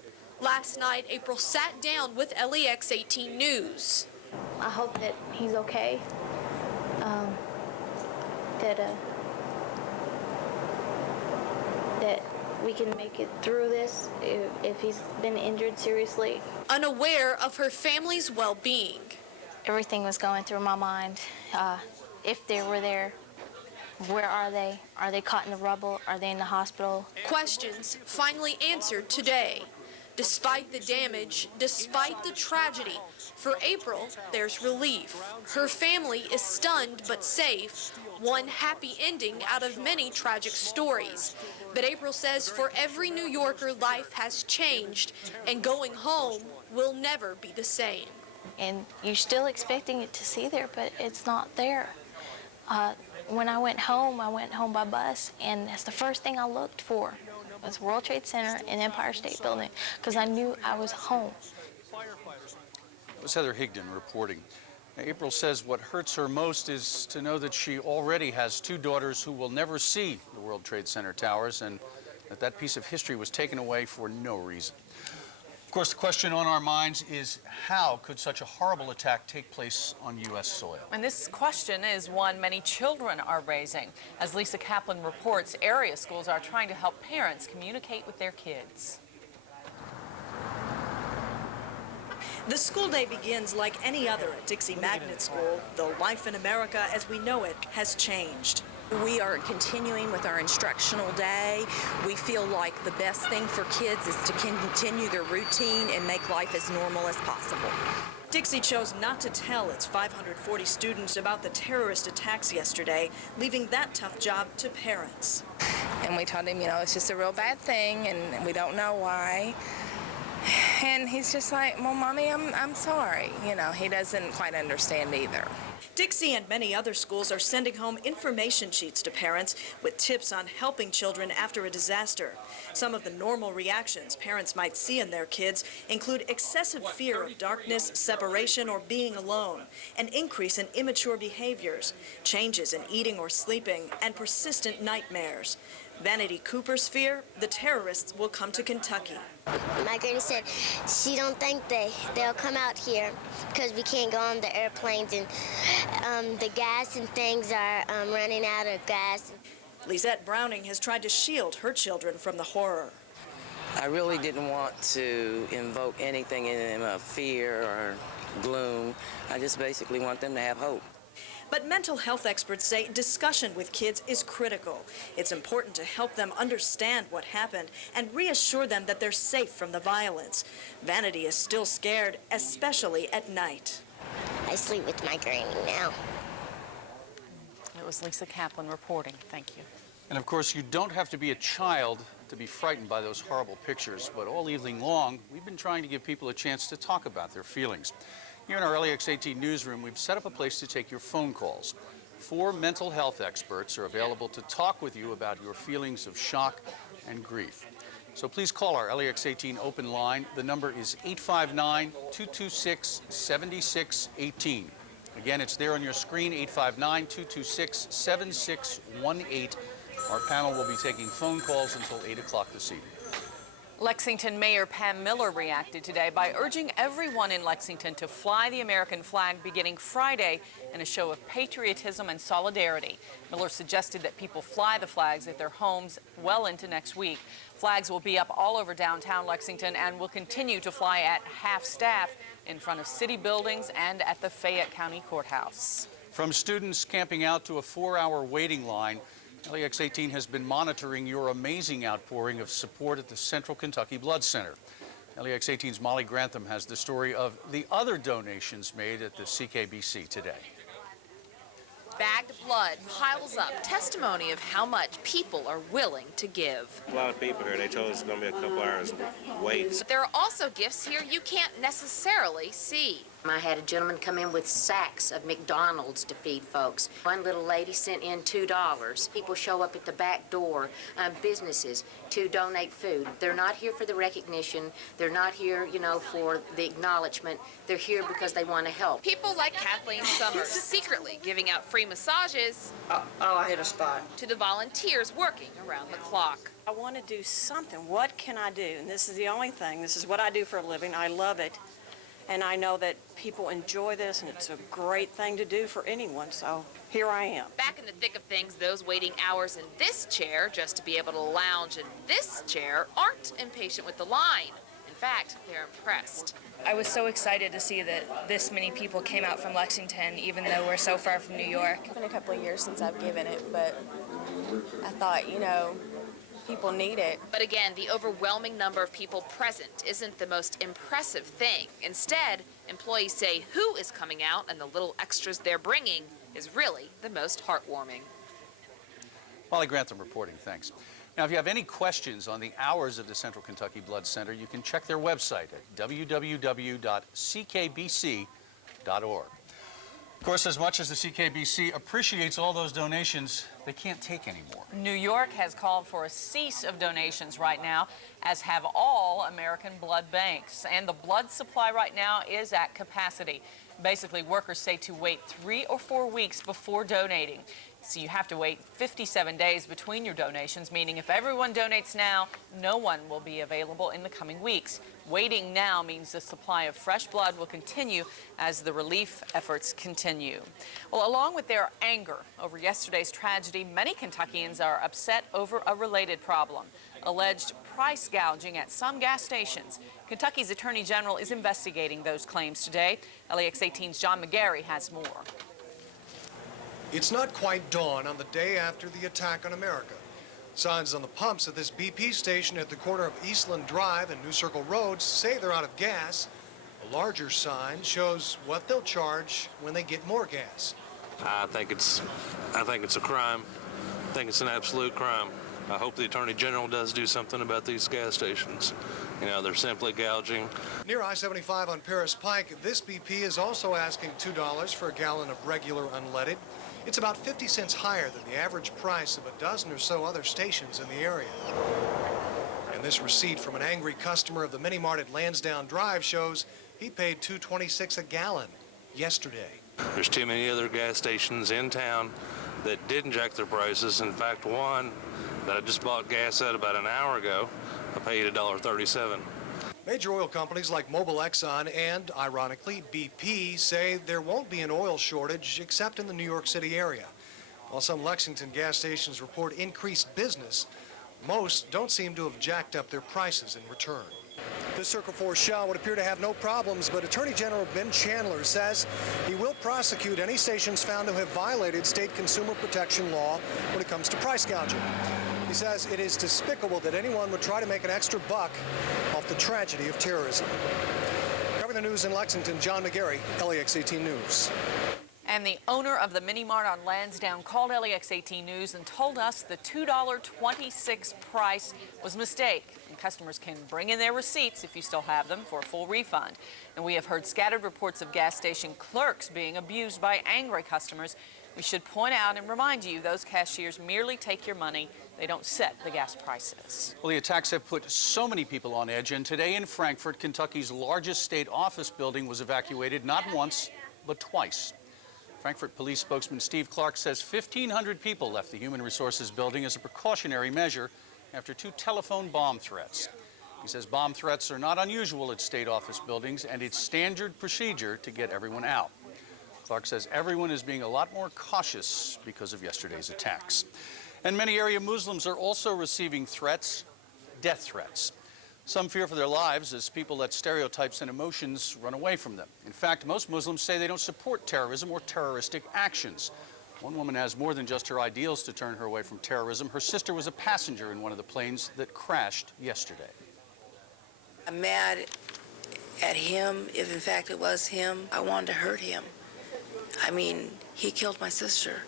Last night, April sat down with LEX-18 News. I hope that he's okay, that we can make it through this if he's been injured seriously. Unaware of her family's well-being. Everything was going through my mind. If they were there, where are they? Are they caught in the rubble? Are they in the hospital? Questions finally answered today. Despite the damage, despite the tragedy, for April, there's relief. Her family is stunned but safe. One happy ending out of many tragic stories. But April says for every New Yorker, life has changed, and going home will never be the same. And you're still expecting it to see there, but it's not there. When I went home by bus, and that's the first thing I looked for. Was World Trade Center and Empire State Building, because I knew I was home. It was Heather Higdon reporting. Now, April says what hurts her most is to know that she already has 2 daughters who will never see the World Trade Center towers, and that piece of history was taken away for no reason. Of course, the question on our minds is how could such a horrible attack take place on U.S. soil? And this question is one many children are raising. As Lisa Kaplan reports, area schools are trying to help parents communicate with their kids. The school day begins like any other at Dixie Magnet School, though life in America as we know it has changed. We are continuing with our instructional day. We feel like the best thing for kids is to continue their routine and make life as normal as possible. Dixie chose not to tell its 540 students about the terrorist attacks yesterday, leaving that tough job to parents. And we told him, you know, it's just a real bad thing and we don't know why. And he's just like, well, Mommy, I'm sorry. You know, he doesn't quite understand either. Dixie and many other schools are sending home information sheets to parents with tips on helping children after a disaster. Some of the normal reactions parents might see in their kids include excessive fear of darkness, separation, or being alone, an increase in immature behaviors, changes in eating or sleeping, and persistent nightmares. Vanity Cooper's fear, the terrorists will come to Kentucky. My granny said she don't think they'll come out here because we can't go on the airplanes, and the gas and things are running out of gas. Lisette Browning has tried to shield her children from the horror. I really didn't want to invoke anything in them of fear or gloom. I just basically want them to have hope. But mental health experts say discussion with kids is critical. It's important to help them understand what happened and reassure them that they're safe from the violence. Vanity is still scared, especially at night. I sleep with my granny now. It was Lisa Kaplan reporting. Thank you. And of course, you don't have to be a child to be frightened by those horrible pictures, but all evening long, we've been trying to give people a chance to talk about their feelings. Here in our LEX-18 newsroom, we've set up a place to take your phone calls. 4 mental health experts are available to talk with you about your feelings of shock and grief. So please call our LEX-18 open line. The number is 859-226-7618. Again, it's there on your screen, 859-226-7618. Our panel will be taking phone calls until 8 o'clock this evening. Lexington Mayor Pam Miller reacted today by urging everyone in Lexington to fly the American flag beginning Friday in a show of patriotism and solidarity. Miller suggested that people fly the flags at their homes well into next week. Flags will be up all over downtown Lexington and will continue to fly at half-staff in front of city buildings and at the Fayette County Courthouse. From students camping out to a 4-hour waiting line, LEX-18 has been monitoring your amazing outpouring of support at the Central Kentucky Blood Center. LEX-18's Molly Grantham has the story of the other donations made at the CKBC today. Bagged blood piles up, testimony of how much people are willing to give. A lot of people here, they told us it's going to be a couple hours wait. But there are also gifts here you can't necessarily see. I had a gentleman come in with sacks of McDonald's to feed folks. One little lady sent in $2. People show up at the back door, businesses, to donate food. They're not here for the recognition. They're not here, you know, for the acknowledgement. They're here because they want to help. People like Kathleen Summers secretly giving out free massages. I hit a spot. To the volunteers working around the clock. I want to do something. What can I do? And this is the only thing. This is what I do for a living. I love it. And I know that people enjoy this, and it's a great thing to do for anyone, so here I am. Back in the thick of things, those waiting hours in this chair just to be able to lounge in this chair aren't impatient with the line. In fact, they're impressed. I was so excited to see that this many people came out from Lexington, even though we're so far from New York. It's been a couple of years since I've given it, but I thought, you know, people need it. But again, the overwhelming number of people present isn't the most impressive thing. Instead, employees say who is coming out and the little extras they're bringing is really the most heartwarming. Molly Grantham reporting, thanks. Now, if you have any questions on the hours of the Central Kentucky Blood Center, you can check their website at www.ckbc.org. Of course, as much as the CKBC appreciates all those donations, they can't take any more. New York has called for a cease of donations right now, as have all American blood banks. And the blood supply right now is at capacity. Basically, workers say to wait 3 or 4 weeks before donating. So you have to wait 57 days between your donations, meaning if everyone donates now, no one will be available in the coming weeks. Waiting now means the supply of fresh blood will continue as the relief efforts continue. Well, along with their anger over yesterday's tragedy, many Kentuckians are upset over a related problem: alleged price gouging at some gas stations. Kentucky's Attorney General is investigating those claims today. LEX-18's John McGary has more. It's not quite dawn on the day after the attack on America. Signs on the pumps at this BP station at the corner of Eastland Drive and New Circle Road say they're out of gas. A larger sign shows what they'll charge when they get more gas. I think it's a crime. I think it's an absolute crime. I hope the Attorney General does do something about these gas stations. You know, they're simply gouging. Near I-75 on Paris Pike, this BP is also asking $2 for a gallon of regular unleaded. It's about 50 cents higher than the average price of a dozen or so other stations in the area. And this receipt from an angry customer of the Mini Mart at Lansdowne Drive shows he paid $2.26 a gallon yesterday. There's too many other gas stations in town that didn't jack their prices. In fact, one that I just bought gas at about an hour ago, I paid $1.37. Major oil companies like Mobil, Exxon, and, ironically, BP say there won't be an oil shortage except in the New York City area. While some Lexington gas stations report increased business, most don't seem to have jacked up their prices in return. This Circle 4 shell would appear to have no problems, but Attorney General Ben Chandler says he will prosecute any stations found to have violated state consumer protection law when it comes to price gouging. He says it is despicable that anyone would try to make an extra buck off the tragedy of terrorism. Covering the news in Lexington, John McGary, LEX-18 News. And the owner of the Mini Mart on Lansdowne called LEX-18 News and told us the $2.26 price was a mistake. And customers can bring in their receipts, if you still have them, for a full refund. And we have heard scattered reports of gas station clerks being abused by angry customers. We should point out and remind you, those cashiers merely take your money. They don't set the gas prices. Well, the attacks have put so many people on edge, and today in Frankfort, Kentucky's largest state office building was evacuated not once, but twice. Frankfort police spokesman Steve Clark says 1,500 people left the Human Resources building as a precautionary measure after 2 telephone bomb threats. He says bomb threats are not unusual at state office buildings, and it's standard procedure to get everyone out. Clark says everyone is being a lot more cautious because of yesterday's attacks. And many area Muslims are also receiving threats, death threats. Some fear for their lives as people let stereotypes and emotions run away from them. In fact, most Muslims say they don't support terrorism or terroristic actions. One woman has more than just her ideals to turn her away from terrorism. Her sister was a passenger in one of the planes that crashed yesterday. I'm mad at him, if in fact it was him. I wanted to hurt him. I mean, he killed my sister.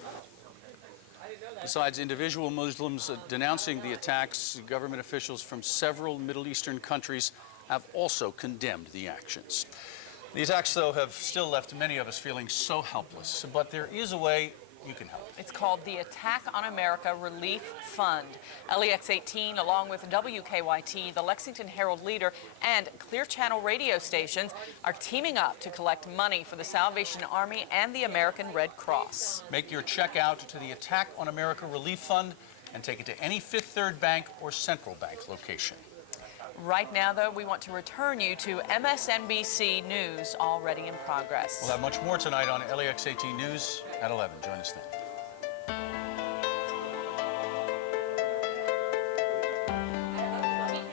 Besides individual Muslims denouncing the attacks, government officials from several Middle Eastern countries have also condemned the actions. The attacks, though, have still left many of us feeling so helpless. But there is a way you can help. It's called the Attack on America Relief Fund. LEX-18, along with WKYT, the Lexington Herald Leader, and Clear Channel radio stations are teaming up to collect money for the Salvation Army and the American Red Cross. Make your check out to the Attack on America Relief Fund and take it to any Fifth Third Bank or Central Bank location. Right now, though, we want to return you to MSNBC News, already in progress. We'll have much more tonight on LEX-18 News at 11. Join us then.